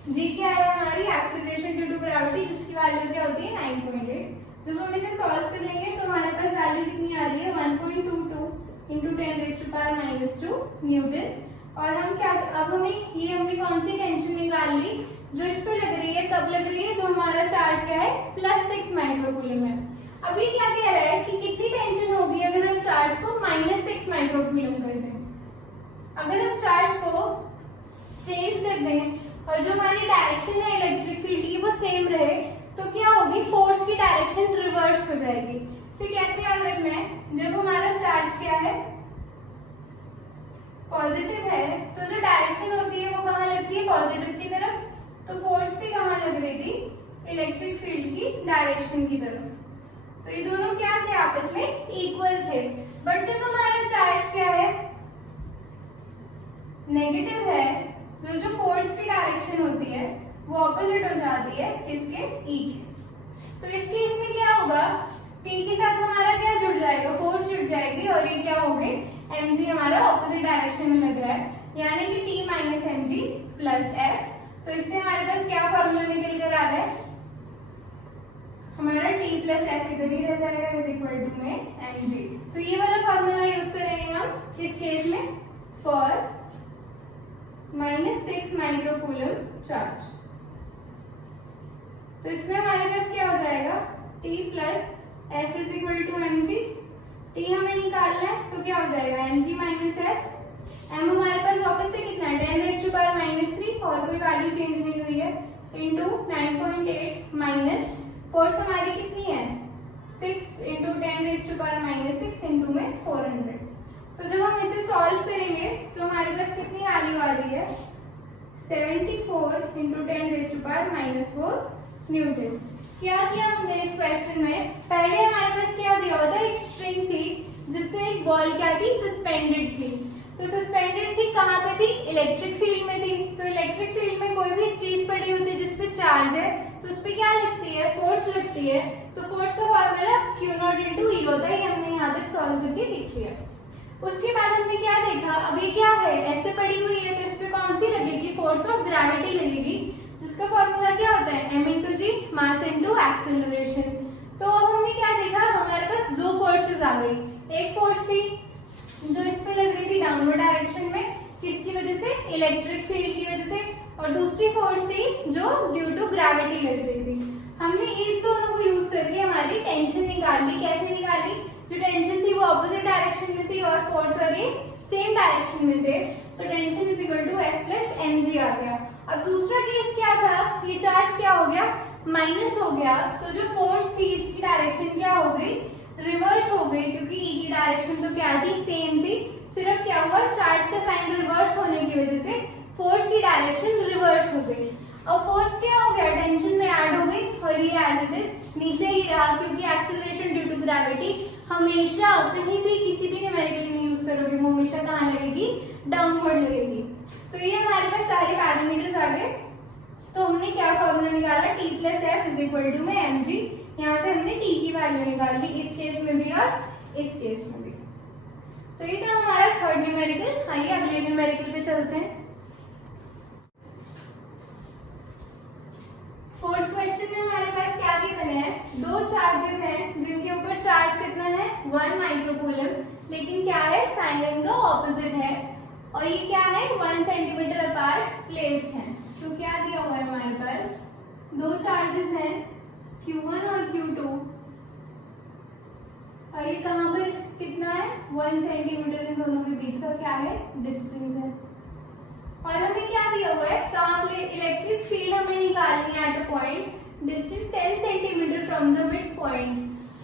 g क्या है हमारी, एक्सेलरेशन ड्यू टू ग्रेविटी, जिसकी वैल्यू क्या होती है, 9.8। जब हम इसे सॉल्व कर लेंगे तो हमारे पास वैल्यू कितनी आ रही है, 1.22 × 10⁻⁻2 न्यूटन। और हम क्या, अब हमें ये हमने कौन सी टेंशन निकाल ली, जो इस पे लग रही है, कब लग रही है, जो हमारा चार्ज क्या है, +6 माइक्रोकूलम है। अब ये क्या कह रहा है कि कितनी टेंशन होगी अगर हम चार्ज को -6 माइक्रोकूलम कर दें। अगर हम चार्ज को चेंज कर दें और जो हमारी डायरेक्शन है इलेक्ट्रिक फील्ड की वो सेम रहे, तो क्या होगी, फोर्स की डायरेक्शन रिवर्स हो जाएगी। इसे कैसे याद रखना है, जब हमारा चार्ज क्या है, पॉजिटिव है, तो जो डायरेक्शन होती है वो कहाँ लगती है, पॉजिटिव की तरफ। तो फोर्स भी कहाँ लग रही थी, इलेक्ट्रिक फील्ड की डायरेक्शन की तरफ। तो ये दोनों क्या थे, आपस में इक्वल थे। बट जब हमारा चार्ज क्या है, नेगेटिव है, तो जो फोर्स की डायरेक्शन होती है वो ऑपोजिट हो जाती है इसके E के। तो इस केस में क्या होगा, T के साथ हमारा क्या जुड़ जाएगा, फोर्स जुड़ जाएगी, और ये क्या होगी, mg हमारा ऑपोजिट डायरेक्शन में लग रहा है, यानी कि T - mg + F। तो इससे हमारे पास क्या फॉर्मूला निकल कर आ रहा है, हमारा T + F इधर ही रह जाएगा, = में mg। तो ये वाला फॉर्मूला यूज करेंगे हम इस केस में, फॉर -6 माइक्रोकूलम चार्ज। तो इसमें हमारे पास क्या हो जाएगा, T + F = mg। T हमें निकालना है तो क्या हो जाएगा, mg - F। m हमारे पास वापस से कितना है, 10⁻³ और कोई वैल्यू चेंज नहीं हुई है, इंटू 9.8 माइनस फोर्स हमारी कितनी है, 6 × 10⁻⁻6 इंटू में 400। तो जब हम इसे सॉल्व करेंगे तो हमारे पास कितनी वैल्यू आ रही है, 74 × 10⁻⁻4 न्यूटन। क्या किया हमने इस क्वेश्चन में, पहले हमारे पास क्या दिया हुआ था, एक स्ट्रिंग थी जिससे एक बॉल क्या थी, सस्पेंडेड थी। तो सस्पेंडेड थी कहाँ पे थी, इलेक्ट्रिक फील्ड में थी। तो इलेक्ट्रिक फील्ड में कोई भी चीज पड़ी होती है जिसपे चार्ज है तो उसपे क्या लगती है, फोर्स लगती है। तो फोर्स का फॉर्मूला Q0 × E होता है। ये हमने यहाँ तक सॉल्व करके लिख लिया। उसके बाद हमने क्या देखा, अब ये क्या है, ऐसे पड़ी हुई है तो इस पे कौन सी लगेगी, फोर्स ऑफ ग्रेविटी लगेगी, जिसका फॉर्मूला क्या होता है, m×g, मास इनटू एक्सेलरेशन। तो अब हमने क्या देखा, हमारे पास दो फोर्सेस आ गई। एक फोर्स थी जो इस पे लग रही थी डाउनवर्ड डायरेक्शन में, किसकी वजह से, इलेक्ट्रिक फील्ड की वजह से, और दूसरी फोर्स थी जो ड्यू टू ग्रेविटी लग रही थी। हमने इन दोनों को यूज करके हमारी टेंशन निकाल ली। कैसे निकाली, जो टेंशन थी वो ऑपोजिट डायरेक्शन में थी और फोर्स वाली सेम डायरेक्शन में थे। तो tension is equal to F + mg आ गया। अब दूसरा केस क्या था, ये चार्ज क्या हो गया, माइनस हो गया। तो जो फोर्स थी इसकी डायरेक्शन क्या हो गई, रिवर्स हो गई, क्योंकि E की डायरेक्शन तो क्या थी, सेम थी। सिर्फ क्या हुआ, चार्ज का साइन रिवर्स होने की वजह से फोर्स की डायरेक्शन रिवर्स हो गई। और फोर्स क्या हो गया, टेंशन में ऐड हो गई और ये एज इट इज नीचे ही रहा, क्योंकि एक्सेलरेशन ड्यू टू ग्रेविटी हमेशा कहीं भी किसी भी न्यूमेरिकल में यूज करोगे वो हमेशा कहाँ लगेगी, डाउनवर्ड लगेगी। तो ये हमारे पास सारे पैरामीटर्स आ गए। तो हमने क्या फॉर्मूला निकाला, T + F = mg। यहाँ से हमने T की वैल्यू निकाल ली, इस केस में भी और इस केस में भी। तो ये था हमारा थर्ड न्यूमेरिकल। आइए अगले न्यूमेरिकल पे चलते हैं। फोर्थ क्वेश्चन में हमारे पास क्या गिवन है, दो चार्जेस हैं जिनके ऊपर चार्ज कितना है, 1 माइक्रोकूलम, लेकिन क्या है, साइन इनका ऑपोजिट है। और ये क्या है, 1 सेंटीमीटर अपार्ट प्लेस्ड है। तो क्या दिया हुआ है हमारे पास, दो चार्जेस हैं Q1 और Q2, और ये कहाँ पर कितना है, 1 सेंटीमीटर, इन दोनों के बीच का क्या है, डिस्टेंस है। और हमें क्या दिया हुआ है, कहाँ पे इलेक्ट्रिक फील्ड हमें निकालनी है at a point distance 10 centimetre from the mid point.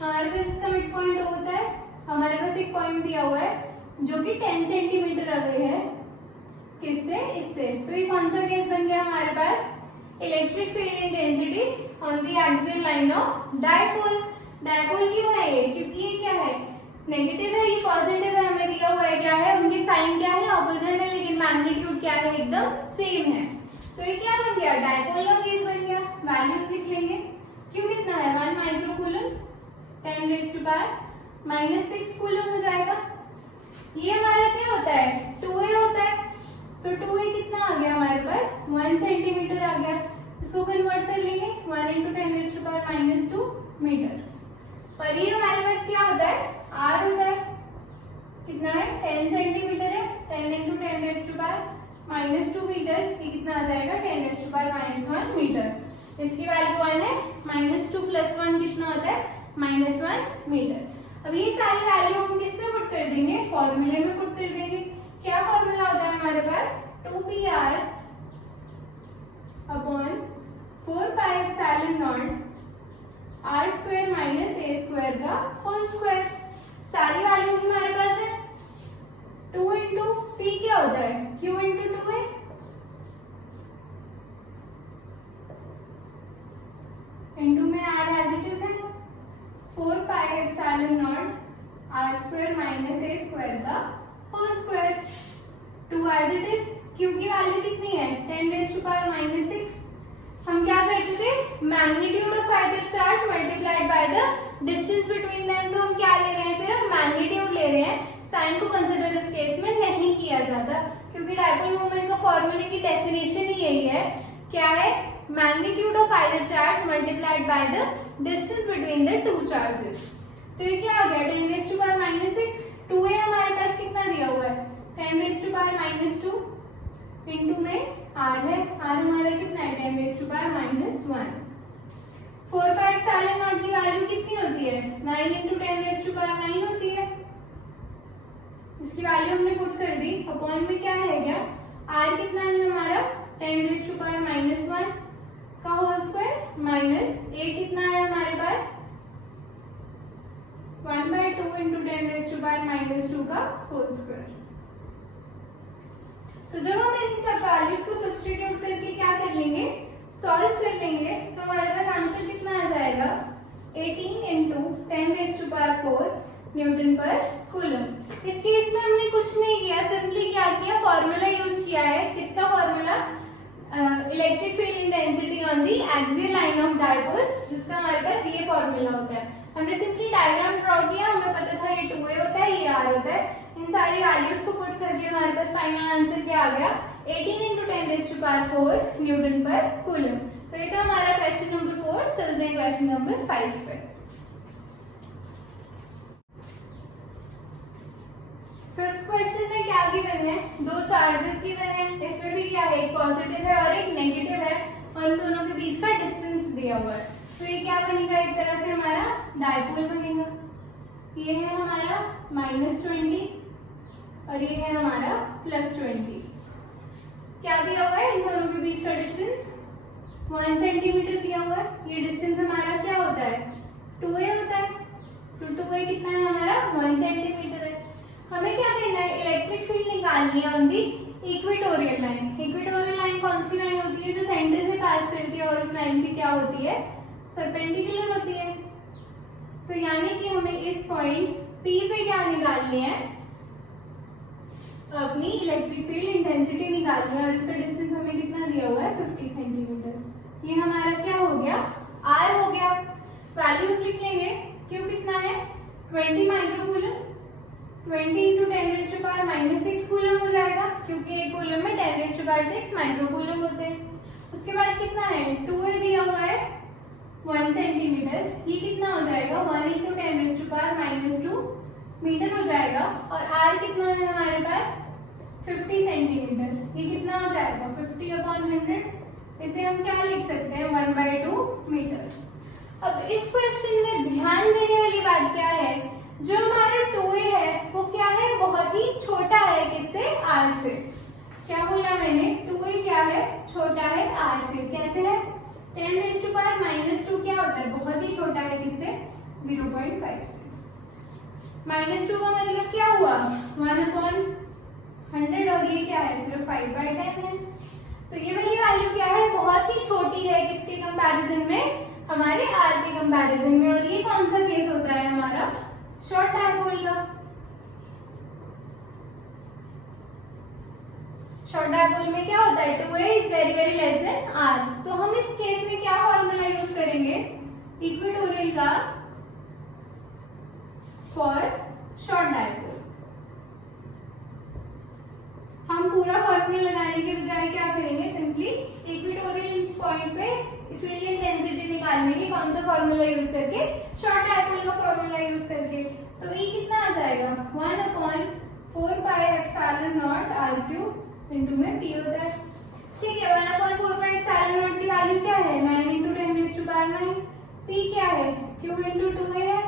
हमारे पास इसका मिड पॉइंट होता है, हमारे पास एक पॉइंट दिया हुआ है जो कि 10 सेंटीमीटर अवे है, किससे, इससे। तो ये कौन सा केस बन गया हमारे पास, electric field intensity on the axial line of dipole. Dipole क्यों है ये, क्योंकि ये क्या है, नेगेटिव है, ये पॉजिटिव है, हमें दिया हुआ है क्या है, उनके साइन क्या है, ऑपोजिट है, लेकिन मैग्नीट्यूड क्या है, एकदम सेम है। तो ये क्या बन गया, डायपोल का केस बन गया। वैल्यूज लिख लेंगे, क्यों कितना है, 1 माइक्रोकूलम 10⁻⁻⁶ कूलम हो जाएगा। ये हमारा क्या होता है, 2a होता है। तो 2a कितना आ गया हमारे पास, 1 सेंटीमीटर आ गया। इसको कन्वर्ट कर लेंगे, 1 × 10⁻⁻² मीटर। और ये हमारे पास क्या होता है, R होता है, कितना है, 10 सेंटीमीटर है, 10 × 10⁻⁻² मीटर, ये कितना आ जाएगा, 10⁻⁻1 मीटर। इसकी वैल्यू 1 है, -2 + 1 कितना होता है, -1 मीटर। अब ये सारी वैल्यू हम किस में पुट कर देंगे, फॉर्मूले में पुट कर देंगे। क्या फॉर्मूला होता है हमारे पास, 2πr / 4πε0 r² - a² सारी वैल्यूज हमारे पास है। 2 × p क्या होता है, q × 2a, इंटू में r एज इट इज है, 4πε0 r² - a² 2 as it is. q की वैल्यू कितनी है, 10⁻⁻⁶। हम क्या करते थे, magnitude of either charge multiplied by the distance between them. तो हम क्या ले रहे हैं, सिर्फ मैग्नीट्यूड ले रहे हैं, साइन को कंसीडर इस केस में नहीं किया जाता, क्योंकि डायपोल मोमेंट का फॉर्मूले की डेफिनेशन ही यही है, क्या है, magnitude of either charge multiplied by the distance between the two charges. तो ये क्या आ गया, 10⁻⁻⁶। 2a हमारे पास कितना दिया हुआ है, 10⁻⁻2 इंटू में r है, r हमारा कितना है, 10⁻⁻1। 4πε0 की वैल्यू कितनी होती है, 9 × 10⁻9 होती है। इसकी वैल्यू हमने पुट कर दी, अपॉन में क्या है, क्या r कितना है हमारा, 10⁻⁻1 का होल स्क्वायर माइनस a कितना है हमारे पास, 1/2 × 10⁻2 का होल स्क्वायर। तो जब हम इन सब वैल्यूज को सब्स्टिट्यूट करके क्या कर लेंगे, सॉल्व कर लेंगे, तो हमारे पास आंसर कितना आ जाएगा, 18 × 10⁻4 न्यूटन पर कूलम। इस केस में हमने कुछ नहीं किया, सिंपली क्या किया, फॉर्मूला यूज किया है। किसका formula? Electric field intensity on the axial line of dipole, जिसका हमारे पास ये फॉर्मूला होता है। हमने सिंपली डायग्राम ड्रॉ किया, हमें पता था ये 2a होता है, ये r होता है। इन सारी वैल्यूज को पुट करके हमारे पास फाइनल आंसर क्या आ गया? 18 × 10⁴ न्यूटन पर कूलम। तो ये था हमारा क्वेश्चन नंबर 4। चलते हैं क्वेश्चन नंबर 5 पे। फिफ्थ क्वेश्चन में क्या गिवन है? दो चार्जेस गिवन है, इसमें भी क्या है, एक पॉजिटिव है और एक नेगेटिव है, और इन दोनों के बीच का डिस्टेंस दिया हुआ है। तो ये क्या बनेगा? एक तरह से हमारा डायपोल बनेगा। ये है हमारा -20 और ये है हमारा +20। क्या दिया हुआ है? इन दोनों के बीच का डिस्टेंस 1 सेंटीमीटर दिया हुआ है। ये डिस्टेंस हमारा क्या होता है? 2a होता है। तो 2a कितना है हमारा? 1 सेंटीमीटर है। हमें क्या करना है? इलेक्ट्रिक फील्ड निकालनी है on the equatorial line. Equatorial line कौन सी लाइन होती है? जो सेंटर से पास करती है और उस लाइन की क्या होती है? परपेंडिकुलर होती है। तो यानी कि हमें इस पॉइंट P पे क्या निकालनी है? अपनी इलेक्ट्रिक फील्ड इंटेंसिटी निकालनी है, और इसका डिस्टेंस हमें कितना दिया हुआ है? 50 सेंटीमीटर। ये हमारा क्या हो गया? R हो गया। वैल्यूज लिख लेंगे। Q कितना है? 20 माइक्रोकूलम। 20 × 10⁻⁻6 कूलम हो जाएगा, क्योंकि एक कूलम में 10⁻6 माइक्रोकूलम होते हैं। उसके बाद कितना है? 2a दिया हुआ है 1 सेंटीमीटर। ये कितना हो जाएगा? 1 × 10⁻⁻2 मीटर हो जाएगा। और r कितना है हमारे पास? 50 सेंटीमीटर। ये कितना हो जाएगा? 50/100। इसे हम क्या लिख सकते हैं? 1/2 मीटर। अब इस क्वेश्चन में ध्यान देने वाली बात क्या है? जो हमारा 2a है वो क्या है? बहुत ही छोटा है। किससे? r से। क्या बोला मैंने? 2a क्या है? छोटा है r से। कैसे है? 10⁻⁻2 क्या होता है? बहुत ही छोटा है। किससे? 0.5 से। -2 का मतलब क्या हुआ? 1/100, और ये क्या है? सिर्फ 5/10 है। तो ये वाली वैल्यू क्या है? बहुत ही छोटी है। किसके कंपैरिजन में? हमारे r के कंपैरिजन में। और ये कौन सा केस होता है हमारा? शॉर्ट डायपोल का। शॉर्ट डायपोल में क्या होता है? 2a is very very less than r। तो हम इस केस में क्या फॉर्मूला यूज करेंगे? इक्वेटोरियल का फॉर शॉर्ट डायपोल। हम पूरा फॉर्मूला लगाने के बजाय क्या करेंगे? सिंपली इक्वेटोरियल पॉइंट पे फील्ड इंटेंसिटी निकालने की कौन सा फॉर्मूला यूज करके? शॉर्ट डायपोल का फॉर्मूला यूज करके। तो ये कितना आ जाएगा? 1/4πε0 r³ इंटू में p होता है। ठीक है, 1/4πε0 की वैल्यू क्या है? 9 × 10⁻⁹। p क्या है? q इंटू 2a है,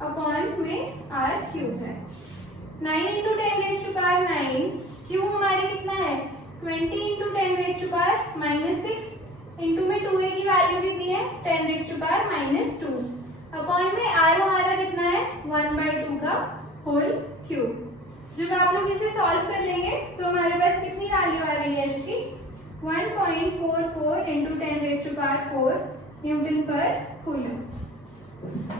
अपॉन में r³ है। 9 × 10⁻⁹ q हमारी कितना है? 20 × 10⁻⁻6 इंटू में 2a की वैल्यू कितनी है? 10⁻⁻2 अपॉन में r हमारा कितना है? 1/2 का होल क्यूब। जब आप लोग इसे सॉल्व कर लेंगे तो हमारे पास कितनी वैल्यू आ रही है इसकी? 1.44 × 10⁴ न्यूटन पर कूलम।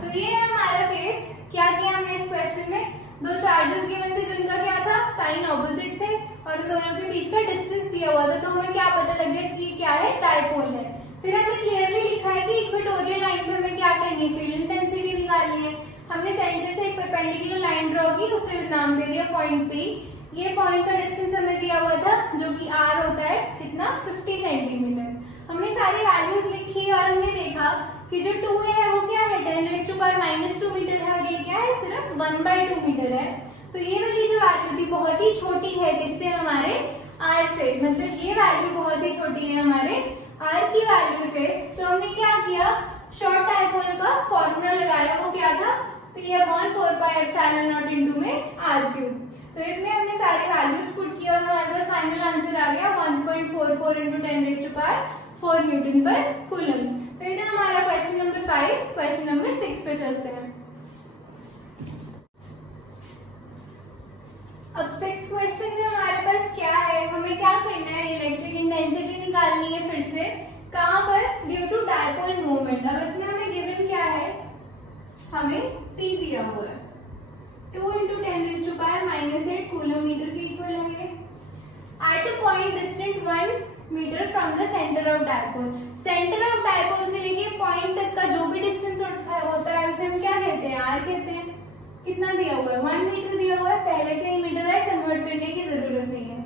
तो ये है हमारा केस। क्या किया हमने इस क्वेश्चन में? दो चार्जेस गिवन थे जिनका क्या था? साइन ऑपोजिट थे, और इन दोनों के बीच का डिस्टेंस दिया हुआ था। तो हमें क्या पता लग गया कि ये क्या है? डायपोल है। फिर हमने क्लियरली लिखा है कि इक्वेटोरियल लाइन पर हमें क्या करनी है? फील्ड इंटेंसिटी निकालनी है। हमने सेंटर से एक परपेंडिकुलर लाइन ड्रॉ की, उसे नाम दे दिया पॉइंट P। ये पॉइंट का डिस्टेंस हमें दिया हुआ था, जो कि r होता है कितना? 50 सेंटीमीटर। हमने सारी वैल्यूज लिखी और हमने देखा कि जो 2a है वो क्या है? 10⁻⁻2 मीटर है, और ये क्या है? सिर्फ 1/2 मीटर है। तो ये वाली जो वैल्यू थी बहुत ही छोटी है। किससे? हमारे r से। मतलब ये वैल्यू बहुत ही छोटी है हमारे r की वैल्यू से। तो हमने क्या किया? शॉर्ट डायपोल का फॉर्मूला लगाया। वो क्या था? P/4πε0 इंटू में r³। तो इसमें हमने सारी वैल्यूज पुट किया और हमारे पास फाइनल आंसर आ गया 1.44 × 10⁴ न्यूटन पर कूलम। तो ये था हमारा क्वेश्चन नंबर 5। क्वेश्चन नंबर 6 पे चलते हैं। अब 6th क्वेश्चन में हमारे पास क्या है? हमें क्या करना है? इलेक्ट्रिक इंटेंसिटी निकालनी है। फिर से कहाँ पर? Due to dipole movement. अब इसमें हमें गिवन क्या है? हमें P दिया हुआ है। सेंटर ऑफ डायपोल से लेके पॉइंट तक का जो भी डिस्टेंस होता है उसे हम क्या कहते हैं, आर कहते हैं। कितना दिया हुआ है, 1 मीटर दिया हुआ है, पहले से ही मीटर है, कन्वर्ट करने की जरूरत नहीं है।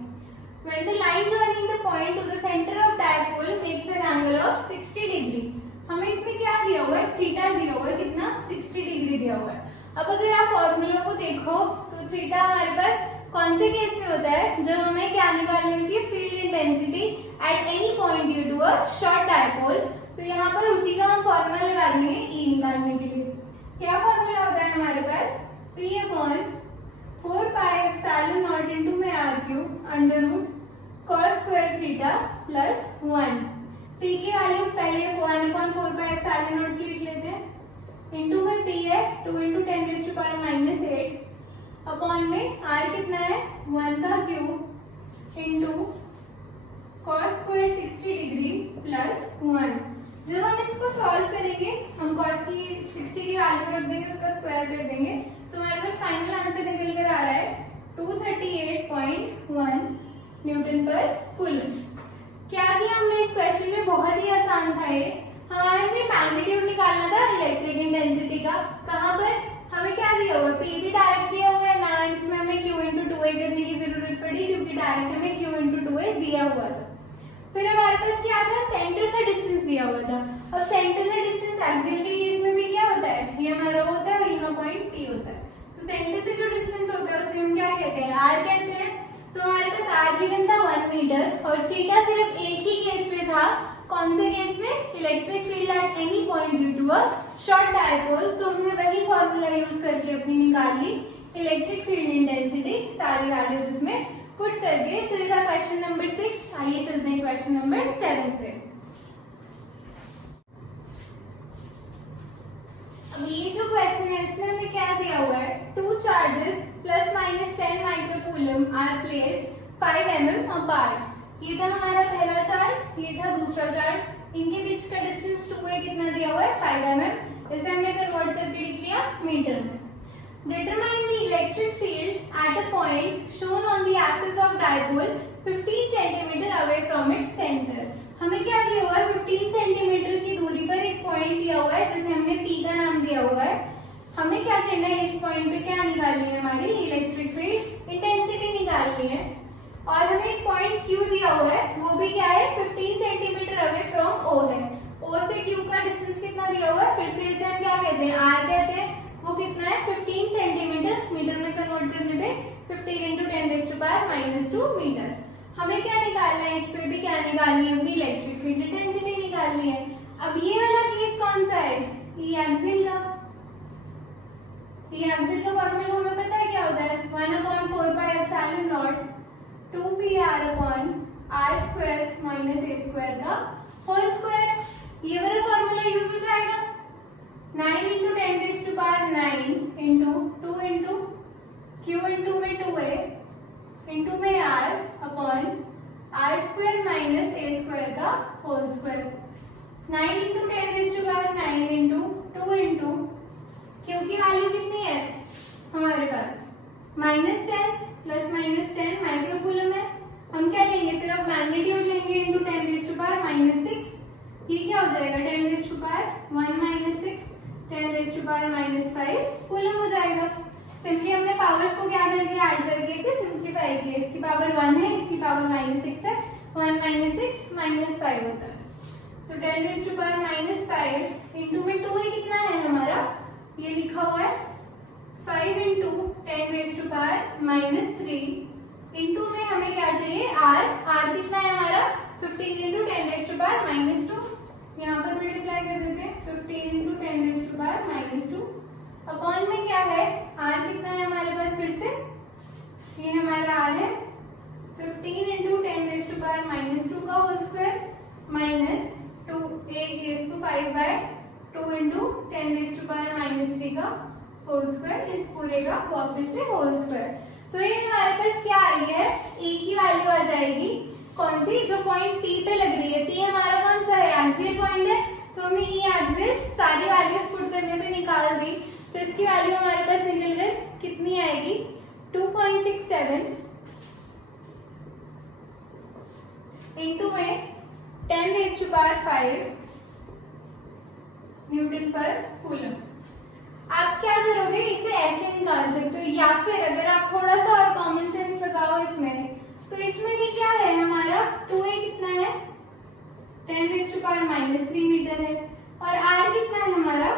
When the line joining the point to the center of dipole makes an angle of 60 degree, हमें इसमें क्या दिया हुआ है, थीटा दिया हुआ है, कितना 60 डिग्री दिया हुआ है। अब अगर आप फॉर्मूला को देखो तो थीटा हमारे पास कौन से केस में होता है, जब हमें क्या निकालनी होती है, field intensity at any point due to a short dipole. तो यहाँ पर उसी का हम फॉर्मूला लगा देंगे ई निकालने के लिए। क्या फॉर्मूला होता है हमारे पास, P upon 4 pi epsilon naught into में r cube under root cos square theta plus 1। P की वैल्यू पहले 1 अपॉन 4 पाई एप्सिलॉन नॉट की लिख लेते हैं, इनटू में P है 2 into 10 raise to power minus 8 upon में r कितना है 1 का cube into cos square 60 degree plus 1। जब हम इसको सॉल्व करेंगे, हम cos की 60 की वैल्यू रख देंगे, उसका स्क्वायर कर देंगे, तो हमारे पास फाइनल आंसर निकल कर आ रहा है 238.1 न्यूटन पर कूलम। क्या किया हमने इस क्वेश्चन में, बहुत ही आसान था ये। हमारे में मैग्नीट्यूड निकालना था इलेक्ट्रिक इंटेंसिटी का। कहाँ पर हमें क्या दिया हुआ है, P भी डायरेक्ट दिया हुआ है ना, इसमें हमें Q इंटू 2A करने की जरूरत पड़ी क्योंकि डायरेक्ट हमें Q इंटू 2A दिया हुआ था। फिर हमारे पास क्या था, सेंटर से डिस्टेंस दिया हुआ था। और सेंटर से डिस्टेंस एक्सियल के केस में भी क्या होता है, ये हमारा होता है, यहाँ पॉइंट P होता है। तो सेंटर से जो डिस्टेंस होता है उसे हम क्या कहते हैं, R कहते हैं। तो हमारे पास R गिवन था 1 मीटर और थीटा सिर्फ एक ही केस में था। कौन से केस में, electric field at any point due to a short dipole. तो हमने वही फॉर्मूला यूज करके अपनी निकाल ली इलेक्ट्रिक फील्ड इंटेंसिटी, सारी वैल्यूज इसमें पुट करके। तो ये था क्वेश्चन नंबर 6। आइए चलते हैं क्वेश्चन नंबर 7 पे। अब ये जो क्वेश्चन है इसमें हमें क्या दिया हुआ है, 2 charges plus minus 10 microcoulomb are placed 5 mm apart. ये था हमारा पहला चार्ज, ये था दूसरा चार्ज, इनके बीच का डिस्टेंस 2a कितना दिया हुआ है 5 mm। इसे हमने कन्वर्ट करके लिख लिया मीटर में। Determine the electric field at a point shown on the axis of dipole 15 cm away from its center। हमें क्या दिया हुआ है, 15 सेंटीमीटर की दूरी पर एक पॉइंट दिया हुआ है जिसे हमने P का नाम दिया हुआ है। हमें क्या करना है, इस पॉइंट पे क्या निकालनी है, हमारी इलेक्ट्रिक फील्ड इंटेंसिटी निकालनी है। और हमें एक पॉइंट Q दिया हुआ है, वो भी क्या है 15 सेंटीमीटर अवे फ्रॉम O है। O से Q का डिस्टेंस कितना दिया हुआ है, फिर से इसे हम क्या कहते हैं, R कहते हैं। वो कितना है 15 सेंटीमीटर, मीटर में कन्वर्ट करने पे 15 into 10 raise to power minus 2 metre. हमें क्या निकालना है, इस पे भी क्या निकालनी है, अपनी इलेक्ट्रिक फील्ड इंटेंसिटी निकालनी है। अब ये वाला केस कौन सा है, ये एक्सियल का। ये एक्सियल का फॉर्मूला हमें पता है क्या होता है, 1/4 pi epsilon naught 2pr upon r square minus a square का होल स्क्वायर। ये वाला फॉर्मूला यूज हो जाएगा। 9 into 10 raise to power 9 into 2 into Q into में 2a इंटू में r upon r square minus a square का whole square. 9 into 10 raise to power 9 into 2 into Q की value कितनी है हमारे पास, -10 प्लस -10 माइक्रोकूलम है। हम क्या लेंगे, सिर्फ मैग्नीट्यूड लेंगे इंटू 10 रेज़ टू पावर -6। ये क्या हो जाएगा 10 raise to power 1 minus 6 10 raise to power -5 coulomb हो जाएगा। सिंपली हमने पावर्स को क्या करके ऐड करके इसे सिंपलीफाई किया। इसकी पावर 1 है, इसकी पावर -6 है, 1 माइनस 6 -5 होता है। तो 10 रेज़ टू पावर -5 इंटू में 2 है, कितना है हमारा, ये लिखा हुआ है 5 into 10 raise to power -3 into में हमें क्या चाहिए r कितना है हमारा 15 इंटू 10 रेज़ टू पावर -2। यहाँ पर मल्टीप्लाई कर देते हैं 15 into 10 raise to power -2 upon में क्या है r कितना है हमारे पास, फिर से ये हमारा r है 15 इंटू 10 रेज़ टू पावर -2 का whole square minus 2 a raise to 5/2 into 10 raise to power -3 का होल स्क्वायर, इस पूरे का वापस से होल स्क्वायर। तो ये हमारे पास क्या आ रही है, a की वैल्यू आ जाएगी कौन सी, जो पॉइंट P पे लग रही है। P हमारा कौन सा है, एक्सियल पॉइंट है। तो हमने ये एक्सियल सारी वैल्यूज पुट करने पे निकाल दी। तो इसकी वैल्यू हमारे पास निकल कर कितनी आएगी 2.67 इंटू में 10⁵ न्यूटन पर कूलम। आप क्या करोगे, इसे ऐसे निकाल सकते हो, या फिर अगर आप थोड़ा सा और कॉमन सेंस लगाओ इसमें, तो इसमें भी क्या है हमारा 2a कितना है 10⁻³ मीटर है, और r कितना है हमारा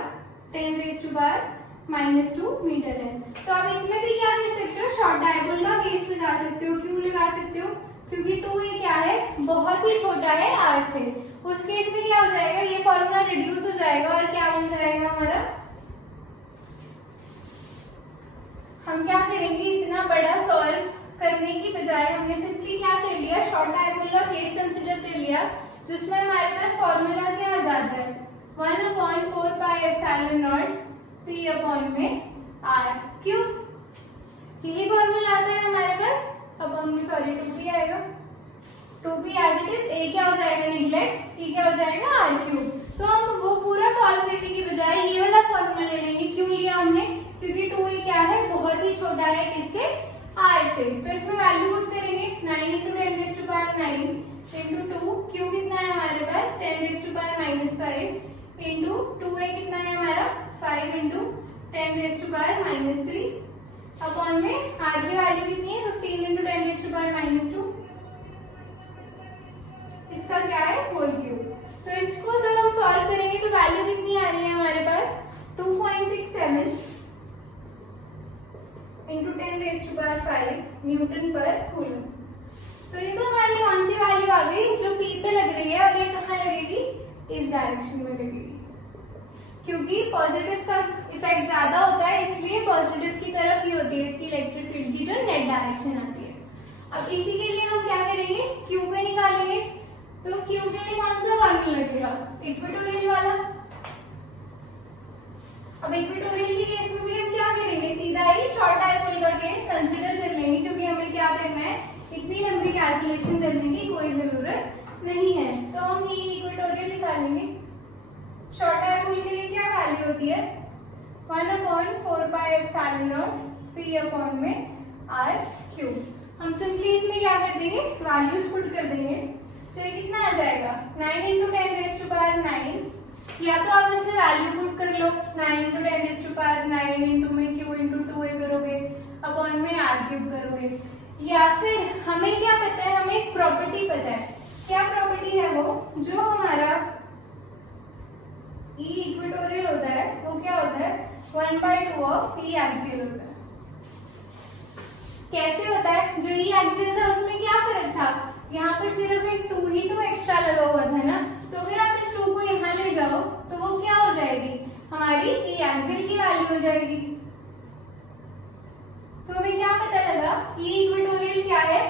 10⁻² मीटर है। तो आप इसमें भी क्या कर सकते हो, शॉर्ट डायपोल का केस लगा सकते हो। क्यों लगा सकते हो, क्योंकि 2a क्या है, बहुत ही छोटा है r से। उस केस में क्या हो जाएगा, ये फॉर्मूला रिड्यूस हो जाएगा और क्या बन जाएगा हमारा, हम क्या करेंगे, इतना बड़ा सॉल्व करने की बजाय हमने सिंपली क्या कर लिया, शॉर्ट डायपोल का केस कंसीडर कर लिया, जिसमें हमारे पास फॉर्मूला क्या आ जाता है 1/4πε0 p/r क्यूब। यही फॉर्मूला आता है हमारे पास। अपॉन में सॉरी 2p आएगा, 2p as it is, a क्या हो जाएगा निगलेक्ट, e क्या हो जाएगा r³। तो हम वो पूरा सॉल्व करने की बजाय ये वाला फॉर्मूला ले लेंगे। क्यों लिया हमने, क्योंकि 2a क्या है, बहुत ही छोटा है, किससे, r से। तो इसमें वैल्यू पुट करेंगे 9 × 10⁹ इंटू 2, क्यू कितना है हमारे पास 10⁻⁵ इंटू 2a कितना है हमारा 5 इंटू 10⁻³ अपॉन में r की वैल्यू कितनी है 15 इंटू 10⁻², इसका क्या है होल क्यूब। तो इसको जब हम सॉल्व करेंगे तो वैल्यू कितनी आ रही है हमारे पास 2.67 इंटू 10⁵ न्यूटन पर कूलम। तो ये तो हमारी कौन सी वैल्यू आ गई, जो p पे लग रही है, और ये कहाँ लगेगी, इस डायरेक्शन में लगेगी, क्योंकि पॉजिटिव का इफेक्ट ज्यादा होता है, इसलिए पॉजिटिव की तरफ ही होती है इसकी इलेक्ट्रिक फील्ड की जो नेट डायरेक्शन आती है। अब इसी के लिए हम क्या करेंगे, क्यू पे निकालेंगे। तो क्यू के लिए कौन सा फॉर्मूला लगेगा, इक्वेटोरियल वाला। अब इक्वेटोरियल के केस में भी हम क्या करेंगे, सीधा ही शॉर्ट डायपोल का केस कंसीडर कर लेंगे, क्योंकि हमें क्या करना है, इतनी लंबी कैलकुलेशन करने की कोई जरूरत नहीं है। तो हम ये इक्वेटोरियल निकालेंगे। शॉर्ट डायपोल के लिए क्या वैल्यू होती है 1/4πε0 p/r³। हम सिंपली इसमें क्या कर देंगे, वैल्यूज पुट कर देंगे। तो ये कितना आ जाएगा 9 इंटू 10⁻⁹, या तो आप इससे वैल्यू पुट कर लो 9 इंटू 10⁻⁹ इंटू में q इंटू 2a करोगे, अपॉन में r³ करोगे, या फिर हमें क्या पता है, हमें एक प्रॉपर्टी पता है। क्या प्रॉपर्टी है वो, जो हमारा E इक्वेटोरियल होता है वो क्या होता है 1/2 ऑफ E एक्सियल होता है। कैसे होता है, जो E एक्सियल था उसमें क्या फर्क था, यहाँ पर सिर्फ एक 2 ही तो एक्स्ट्रा लगा हुआ था ना, तो अगर आप इस 2 को यहाँ ले जाओ तो वो क्या हो जाएगी, हमारी E एक्सियल की वैल्यू हो जाएगी। तो हमें क्या पता लगा, E इक्वेटोरियल क्या है,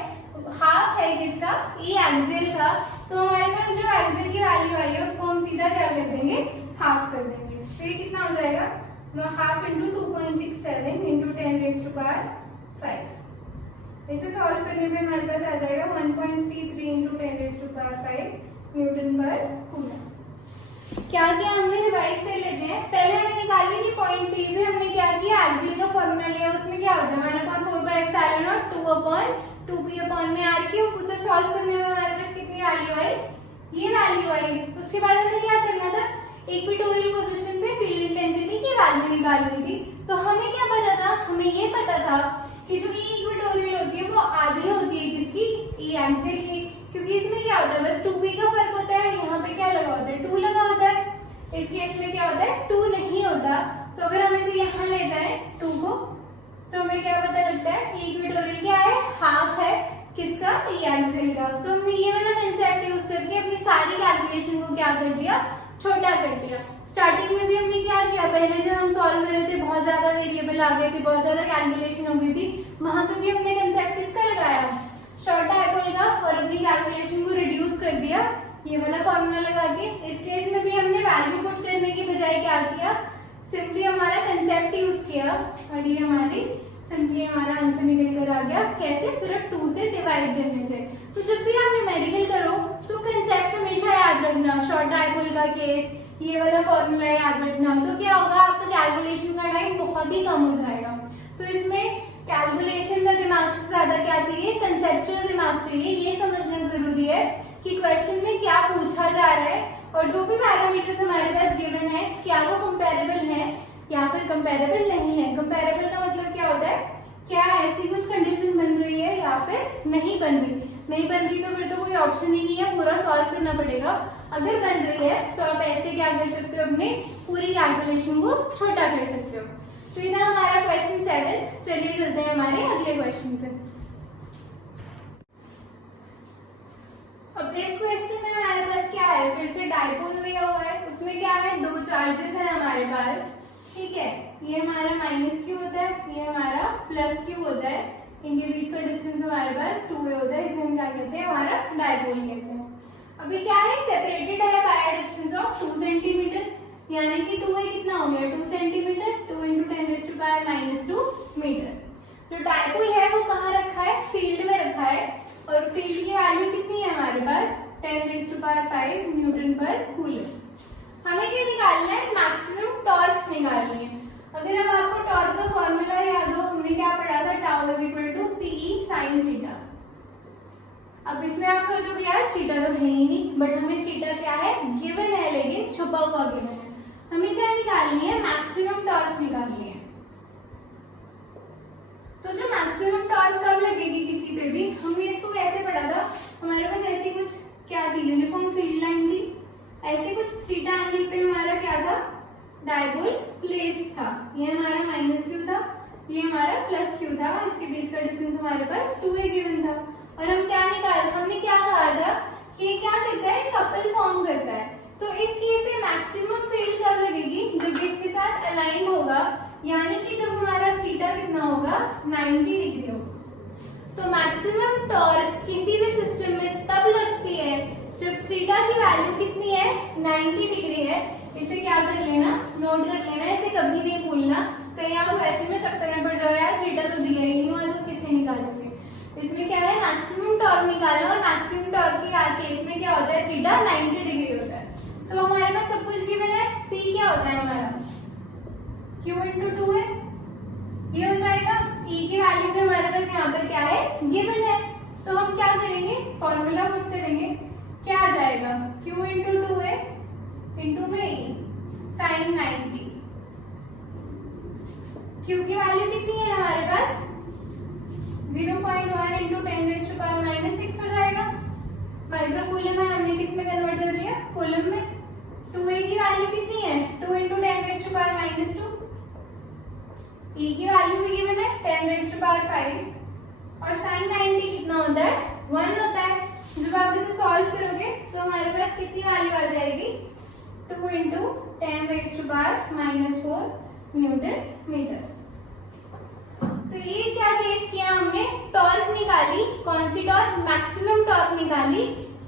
हाफ है किसका, E एक्सियल का। तो हमारे पास जो एक्सियल की वैल्यू आई है उसको हम सीधा क्या कर देंगे, हाफ कर देंगे। तो ये कितना हो जाएगा, हाफ इंटू 2.67 इंटू 10⁵5। इसे सॉल्व करने पे हमारे पास आ जाएगा 1.33 इंटू 10⁵5 न्यूटन पर कूलम। क्या किया हमने, रिवाइज कर लेते हैं। पहले हमने निकाली थी पॉइंट P, फिर हमने क्या किया, एक्सियल का फॉर्मूला लिया, उसमें क्या होता है 1/4πε0 2/2 उसे सॉल्व करने में हमारे पास कितनी वैल्यू आई, ये वैल्यू आई। उसके बाद हमें क्या करना था, इक्वेटोरियल पोजीशन पे फील्ड इंटेंसिटी की वैल्यू निकालनी थी। तो हमें क्या पता था, हमें ये पता था कि जो E इक्वेटोरियल होती है वो आधी होती है किसकी, E एक्सियल की, क्योंकि इसमें क्या होता है बस 2p का फर्क होता है, यहाँ पे क्या लगा होता है 2 लगा होता है। इस केस में क्या होता है 2 नहीं होता। तो अगर हम इसे यहाँ ले जाए 2 को, तो हमें क्या पता लगता है, E इक्वेटोरियल क्या है, हाफ है किसका, E एक्सियल का। तो हमने ये वाला कंसेप्ट यूज करके अपनी सारी कैलकुलेशन को क्या कर दिया, छोटा कर दिया। स्टार्टिंग में भी हमने क्या किया, पहले जब हम सॉल्व कर रहे थे बहुत ज्यादा वेरिएबल आ गए थे, बहुत ज्यादा कैलकुलेशन हो गई थी, वहां पे भी हमने कंसेप्ट किसका लगाया, शॉर्ट डायपोल का, और अपनी कैलकुलेशन को रिड्यूस कर दिया ये वाला फॉर्मूला लगा के। इस केस में भी हमने वैल्यू पुट करने की बजाय क्या किया, सिंपली हमारा कंसेप्ट यूज किया, और ये हमारी सिंपली हमारा आंसर निकल कर आ गया। कैसे, सिर्फ 2 से डिवाइड करने से। तो जब भी आप न्यूमेरिकल करो तो कंसेप्ट हमेशा याद रखना, शॉर्ट डायपोल का केस, ये वाला फॉर्मूला याद रखना। तो क्या होगा, आपका कैलकुलेशन का टाइम बहुत ही कम हो जाएगा। तो इसमें कैलकुलेशन का दिमाग से ज्यादा क्या चाहिए, कंसेप्चुअल दिमाग चाहिए। ये समझना जरूरी है कि क्वेश्चन में क्या पूछा जा रहा है और जो भी पैरामीटर्स हमारे पास गिवन है क्या वो कंपेरेबल है या फिर कंपेरेबल नहीं है। कंपेरेबल का मतलब क्या होता है, क्या ऐसी कुछ कंडीशन बन रही है या फिर नहीं बन रही। नहीं बन रही तो फिर तो कोई ऑप्शन ही नहीं है, पूरा सॉल्व करना पड़ेगा। अगर बन रही है तो आप ऐसे क्या कर सकते हो, अपने पूरी कैलकुलेशन को छोटा कर सकते हो। तो ये था हमारा क्वेश्चन 7। चलिए चलते हैं हमारे अगले क्वेश्चन पे। अब इस क्वेश्चन में हमारे पास क्या है, फिर से डाइपोल दिया हुआ है। उसमें क्या है, दो चार्जेस है हमारे पास, ठीक है। ये हमारा माइनस क्यू होता है, ये हमारा प्लस क्यू होता है। इनके बीच का डिस्टेंस हमारे पास 2a होता है, इसे हम क्या कहते हैं, हमारा डाइपोल कहते हैं। अभी क्या है, सेपरेटेड है बाय डिस्टेंस ऑफ 2 सेंटीमीटर, यानी कि 2a कितना हो गया, 2 सेंटीमीटर, 2 × 10⁻⁻2 मीटर। जो डाइपोल है वो कहाँ रखा है, फील्ड में रखा है, और फील्ड की वैल्यू कितनी है हमारे पास, 10⁵ न्यूटन पर कूलम। हमें क्या निकालना है, मैक्सिमम टॉर्क निकालनी है। अगर अब आपको टॉर्क का फॉर्मूला याद हो, हमने क्या पढ़ा था, टाउ = TE sin थीटा। अब इसमें आप सोचोगे यार थीटा तो है ही नहीं, बट हमें थीटा क्या है, गिवन है, लेकिन छुपा हुआ गिवन है। हमें क्या निकालनी है, मैक्सिमम टॉर्क निकालनी है। तो जो मैक्सिमम टॉर्क कब लगेगी किसी पे भी, हमने इसको कैसे पढ़ा था, हमारे पास ऐसी कुछ क्या थी, यूनिफॉर्म फील्ड लाइन थी, ऐसे कुछ थीटा एंगल पे हमारा क्या था, डाइपोल प्लेस्ड था। ये हमारा माइनस क्यू था, ये हमारा प्लस क्यू था, इसके बीच का डिस्टेंस हमारे पास 2a गिवन था। और हम क्या हमने क्या कहा था कि ये क्या करता है, कपल फॉर्म करता है। तो इस केस में मैक्सिमम फील्ड कब लगेगी, जब इसके साथ अलाइन होगा, यानी कि जब हमारा थीटा कितना होगा, 90 डिग्री होगा। तो मैक्सिमम टॉर्क किसी भी सिस्टम में तब लगती है जब थीटा की वैल्यू कितनी है, 90 डिग्री है। इसे क्या कर लेना, नोट कर लेना, इसे कभी नहीं भूलना, कहीं आप ऐसे में चक्कर में पड़ जाओ, यार थीटा तो दिया ही नहीं हुआ तो किससे निकालोगे। इसमें क्या है, मैक्सिमम टॉर्क निकालना, और मैक्सिमम टॉर्क के केस में क्या होता है, थीटा 90 डिग्री होता है। तो हमारे पास सब कुछ गिवन है, P क्या होता है हमारा, Q × 2 है, ये हो जाएगा। E की वैल्यू भी हमारे पास यहाँ पर क्या है, गिवन है। तो हम क्या करेंगे, फॉर्मूला पुट करेंगे, क्या आ जाएगा, Q × 2a × में E sin 90। Q की वैल्यू कितनी है हमारे पास, 0.1 × 10⁻⁻6 हो जाएगा। माइक्रो कूलम है, हमने किस में कन्वर्ट कर लिया, कूलम में। 2a की वैल्यू कितनी है, 2 × 10⁻⁻2। E की वैल्यू भी गिवन है 10⁵, और sin 90 कितना होता है, 1 होता है। जब आप इसे सॉल्व करोगे तो हमारे पास कितनी वैल्यू आ जाएगी, 2 × 10⁻⁻4 न्यूटन मीटर। तो ये क्या केस किया हमने, टॉर्क निकाली, कौन सी टॉर्क, मैक्सिमम टॉर्क निकाली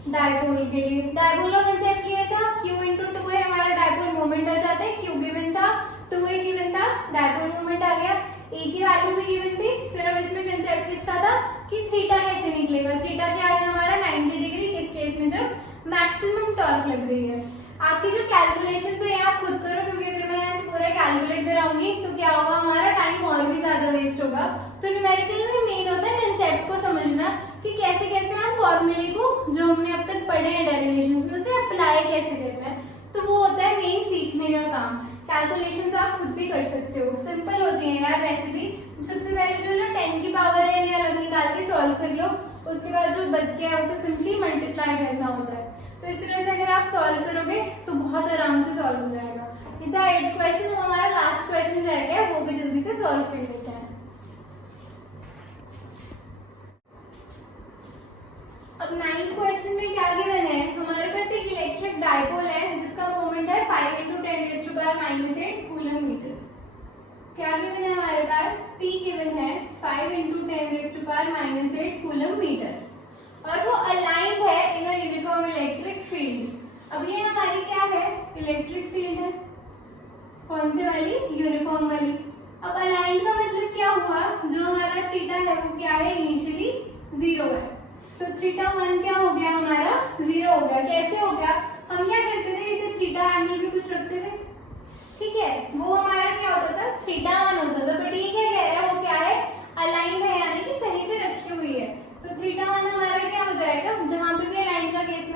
डाइपोल के लिए। डाइपोल का कंसेप्ट क्लियर था, Q × 2a हमारा डाइपोल मोमेंट आ जाता है, Q गिवन था, 2a गिवन था, डाइपोल मोमेंट आ गया। E की वैल्यू भी गिवन थी, सिर्फ इसमें कंसेप्ट किसका था कि थीटा कैसे निकलेगा। थीटा क्या है हमारा, 90 डिग्री, किस केस में, जब मैक्सिमम टॉर्क लग रही है। आपकी जो कैलकुलेशन है ये आप खुद करो, क्योंकि अगर मैं यहाँ पूरा कैलकुलेट कराऊंगी तो क्या होगा, हमारा टाइम और भी ज्यादा वेस्ट होगा। तो न्यूमेरिकल में मेन होता है कंसेप्ट को समझना कि कैसे कैसे हम फॉर्मूले को जो हमने अब तक पढ़े हैं डेरिवेशन में, उसे अप्लाई कैसे करना है। तो वो होता है मेन सीखने का काम। कैलकुलेशंस आप खुद भी कर सकते हो, सिंपल होती है यार वैसे भी। सबसे पहले जो 10 की पावर है इन्हें अलग निकाल के सॉल्व कर लो, उसके बाद जो बच गया है उसे सिंपली मल्टीप्लाई करना होता है। तो इस तरह से अगर आप सॉल्व करोगे तो बहुत आराम से सॉल्व हो जाएगा। ये था 8 क्वेश्चन, हमारा लास्ट क्वेश्चन रह गया, वो भी जल्दी से सॉल्व कर लेते हैं। अब 9th क्वेश्चन में क्या गिवन है, हमारे पास एक इलेक्ट्रिक डाइपोल है जिसका मोमेंट है 5 × 10⁻⁸ कूलम मीटर। क्या गिवन है हमारे पास, P गिवन है 5 × 10⁻⁸ कूलम मीटर, और वो अलाइंड है इन अ यूनिफॉर्म इलेक्ट्रिक फील्ड। अब ये हमारी क्या है, इलेक्ट्रिक फील्ड है, कौन से वाली, यूनिफॉर्म वाली। अब अलाइंड का मतलब क्या हुआ, जो हमारा थीटा है वो क्या है, इनिशियली 0 है, तो θ1 क्या हो गया हमारा, 0 हो गया। कैसे हो गया, हम क्या करते थे, इसे थीटा एंगल भी कुछ रखते थे, ठीक है, वो हमारा क्या होता था, θ1 होता था। बट ये क्या कह रहा है, वो क्या है, अलाइंड है, यानी कि सही से रखी हुई है। तो θ1 हमारा क्या हो जाएगा, जहां पे भी अलाइन का केस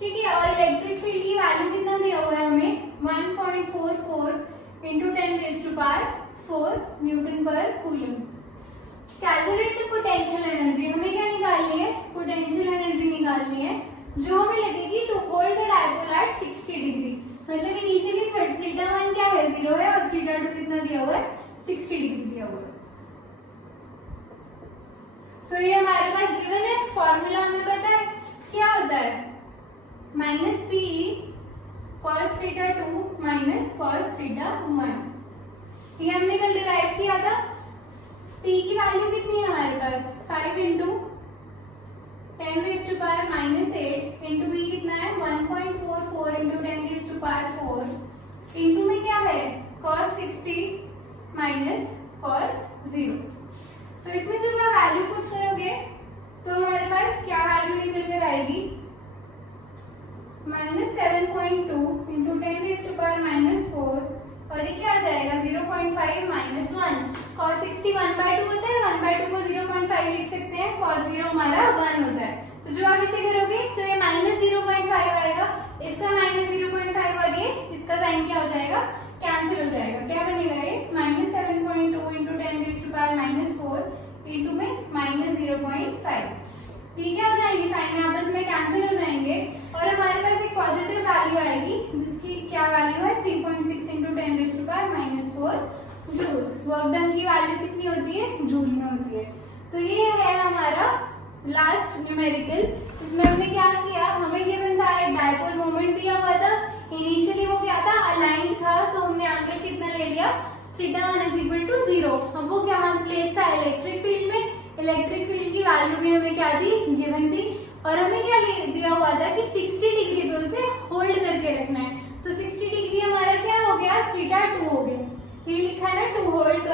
ठीक है। और इलेक्ट्रिक फील्ड की वैल्यू कितना दिया हुआ है हमें 1.44 इंटू 10⁴ न्यूटन पर coulomb. Calculate the potential energy, हमें क्या निकालनी है, पोटेंशियल एनर्जी निकालनी है जो हमें लगेगी to hold the dipole at 60 degree. मतलब इनिशियली θ1 क्या है 0 है और θ2 कितना दिया हुआ है 60 डिग्री दिया हुआ है। तो ये हमारे पास गिवन है, फॉर्मूला हमें पता है क्या होता है -P cos θ2 माइनस cos θ1। ये हमने कल डिराइव किया था। P की वैल्यू कितनी है हमारे पास 5 इंटू 10⁻⁻8 इंटू V कितना है 1.44 इंटू 10⁴ इंटू में क्या है cos 60 माइनस cos 0। तो इसमें जब आप वैल्यू पुट करोगे तो हमारे पास क्या वैल्यू निकल कर आएगी -7.2 इंटू 10⁻⁴ और ये क्या आ जाएगा 0.5 माइनस 1। cos 60 1/2 होता है, 1/2 को 0.5 लिख सकते हैं, cos 0 हमारा 1 होता है। तो जब आप इसे करोगे तो ये -0.5 आएगा, इसका -0.5 और ये इसका साइन क्या हो जाएगा कैंसिल हो जाएगा। क्या बनेगा ये -7.2 इंटू 10⁻⁴ इंटू में -0.5। ये क्या हो जाएंगे साइन आपस में कैंसिल हो जाएंगे और हमारे पास एक पॉजिटिव वैल्यू आएगी जिसकी क्या वैल्यू है 3.6 इंटू 10⁻⁴ जूल्स। वर्क डन की वैल्यू कितनी होती है जूल में होती है। तो ये है हमारा लास्ट न्यूमेरिकल। इसमें हमने क्या किया, हमें गिवन था एक डायपोल मोमेंट दिया हुआ था, इनिशियली वो क्या था अलाइंड था, तो हमने एंगल कितना ले लिया θ1 = 0। अब वो क्या प्लेस था इलेक्ट्रिक फील्ड में, इलेक्ट्रिक फील्ड की वैल्यू भी हमें क्या थी गिवन थी और हमें क्या दिया हुआ था कि 60 डिग्री पे उसे होल्ड करके रखना है। तो 60 डिग्री हमारा क्या हो गया θ2 हो गया। ये लिखा है ना to hold the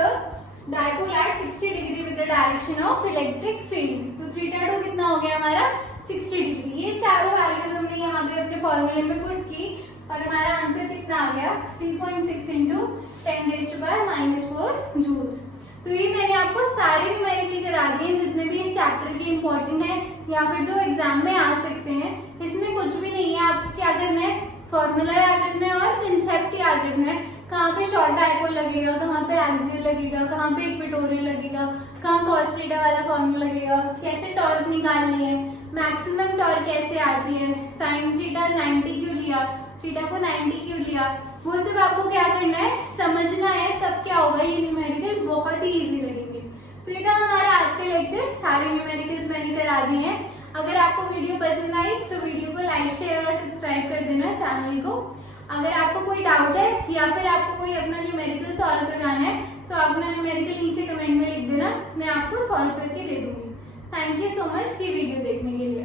dipole at 60 degree with the direction of electric field. तो θ2 कितना हो गया हमारा 60 डिग्री। ये चारों वैल्यूज हमने यहाँ पे अपने फॉर्मूले में पुट की और हमारा आंसर कितना आ गया 3.6 इंटू 10⁻⁴ जूल्स। तो ये मैंने आपको सारे न्यूमेरिकल करा दिए जितने भी इस चैप्टर के इंपॉर्टेंट है या फिर जो एग्जाम में आ सकते हैं। इसमें कुछ भी नहीं है, आपको क्या करना है फॉर्मूला याद रखना है और कंसेप्ट याद रखना है। कहाँ पे शॉर्ट डायपोल लगेगा, कहाँ पे एक्सियल लगेगा, कहाँ पे इक्वेटोरियल लगेगा, कहाँ cos θ वाला फॉर्मूला लगेगा, कैसे टॉर्क निकालनी है, मैक्सिमम टॉर्क कैसे आती है, sin θ 90 क्यों लिया, थीटा को 90 क्यों लिया, वो सिर्फ आपको क्या करना है समझना है, तब क्या होगा ये न्यूमेरिकल बहुत ही इजी लगेंगे। तो ये था हमारा आज का लेक्चर, सारे न्यूमेरिकल्स मैंने करा दिए हैं। अगर आपको वीडियो पसंद आई तो वीडियो को लाइक शेयर और सब्सक्राइब कर देना चैनल को। अगर आपको कोई डाउट है या फिर आपको कोई अपना न्यूमेरिकल सॉल्व करवाना है तो आप अपना न्यूमेरिकल नीचे कमेंट में लिख देना, मैं आपको सॉल्व करके दे दूंगी। थैंक यू सो मच ये वीडियो देखने के लिए।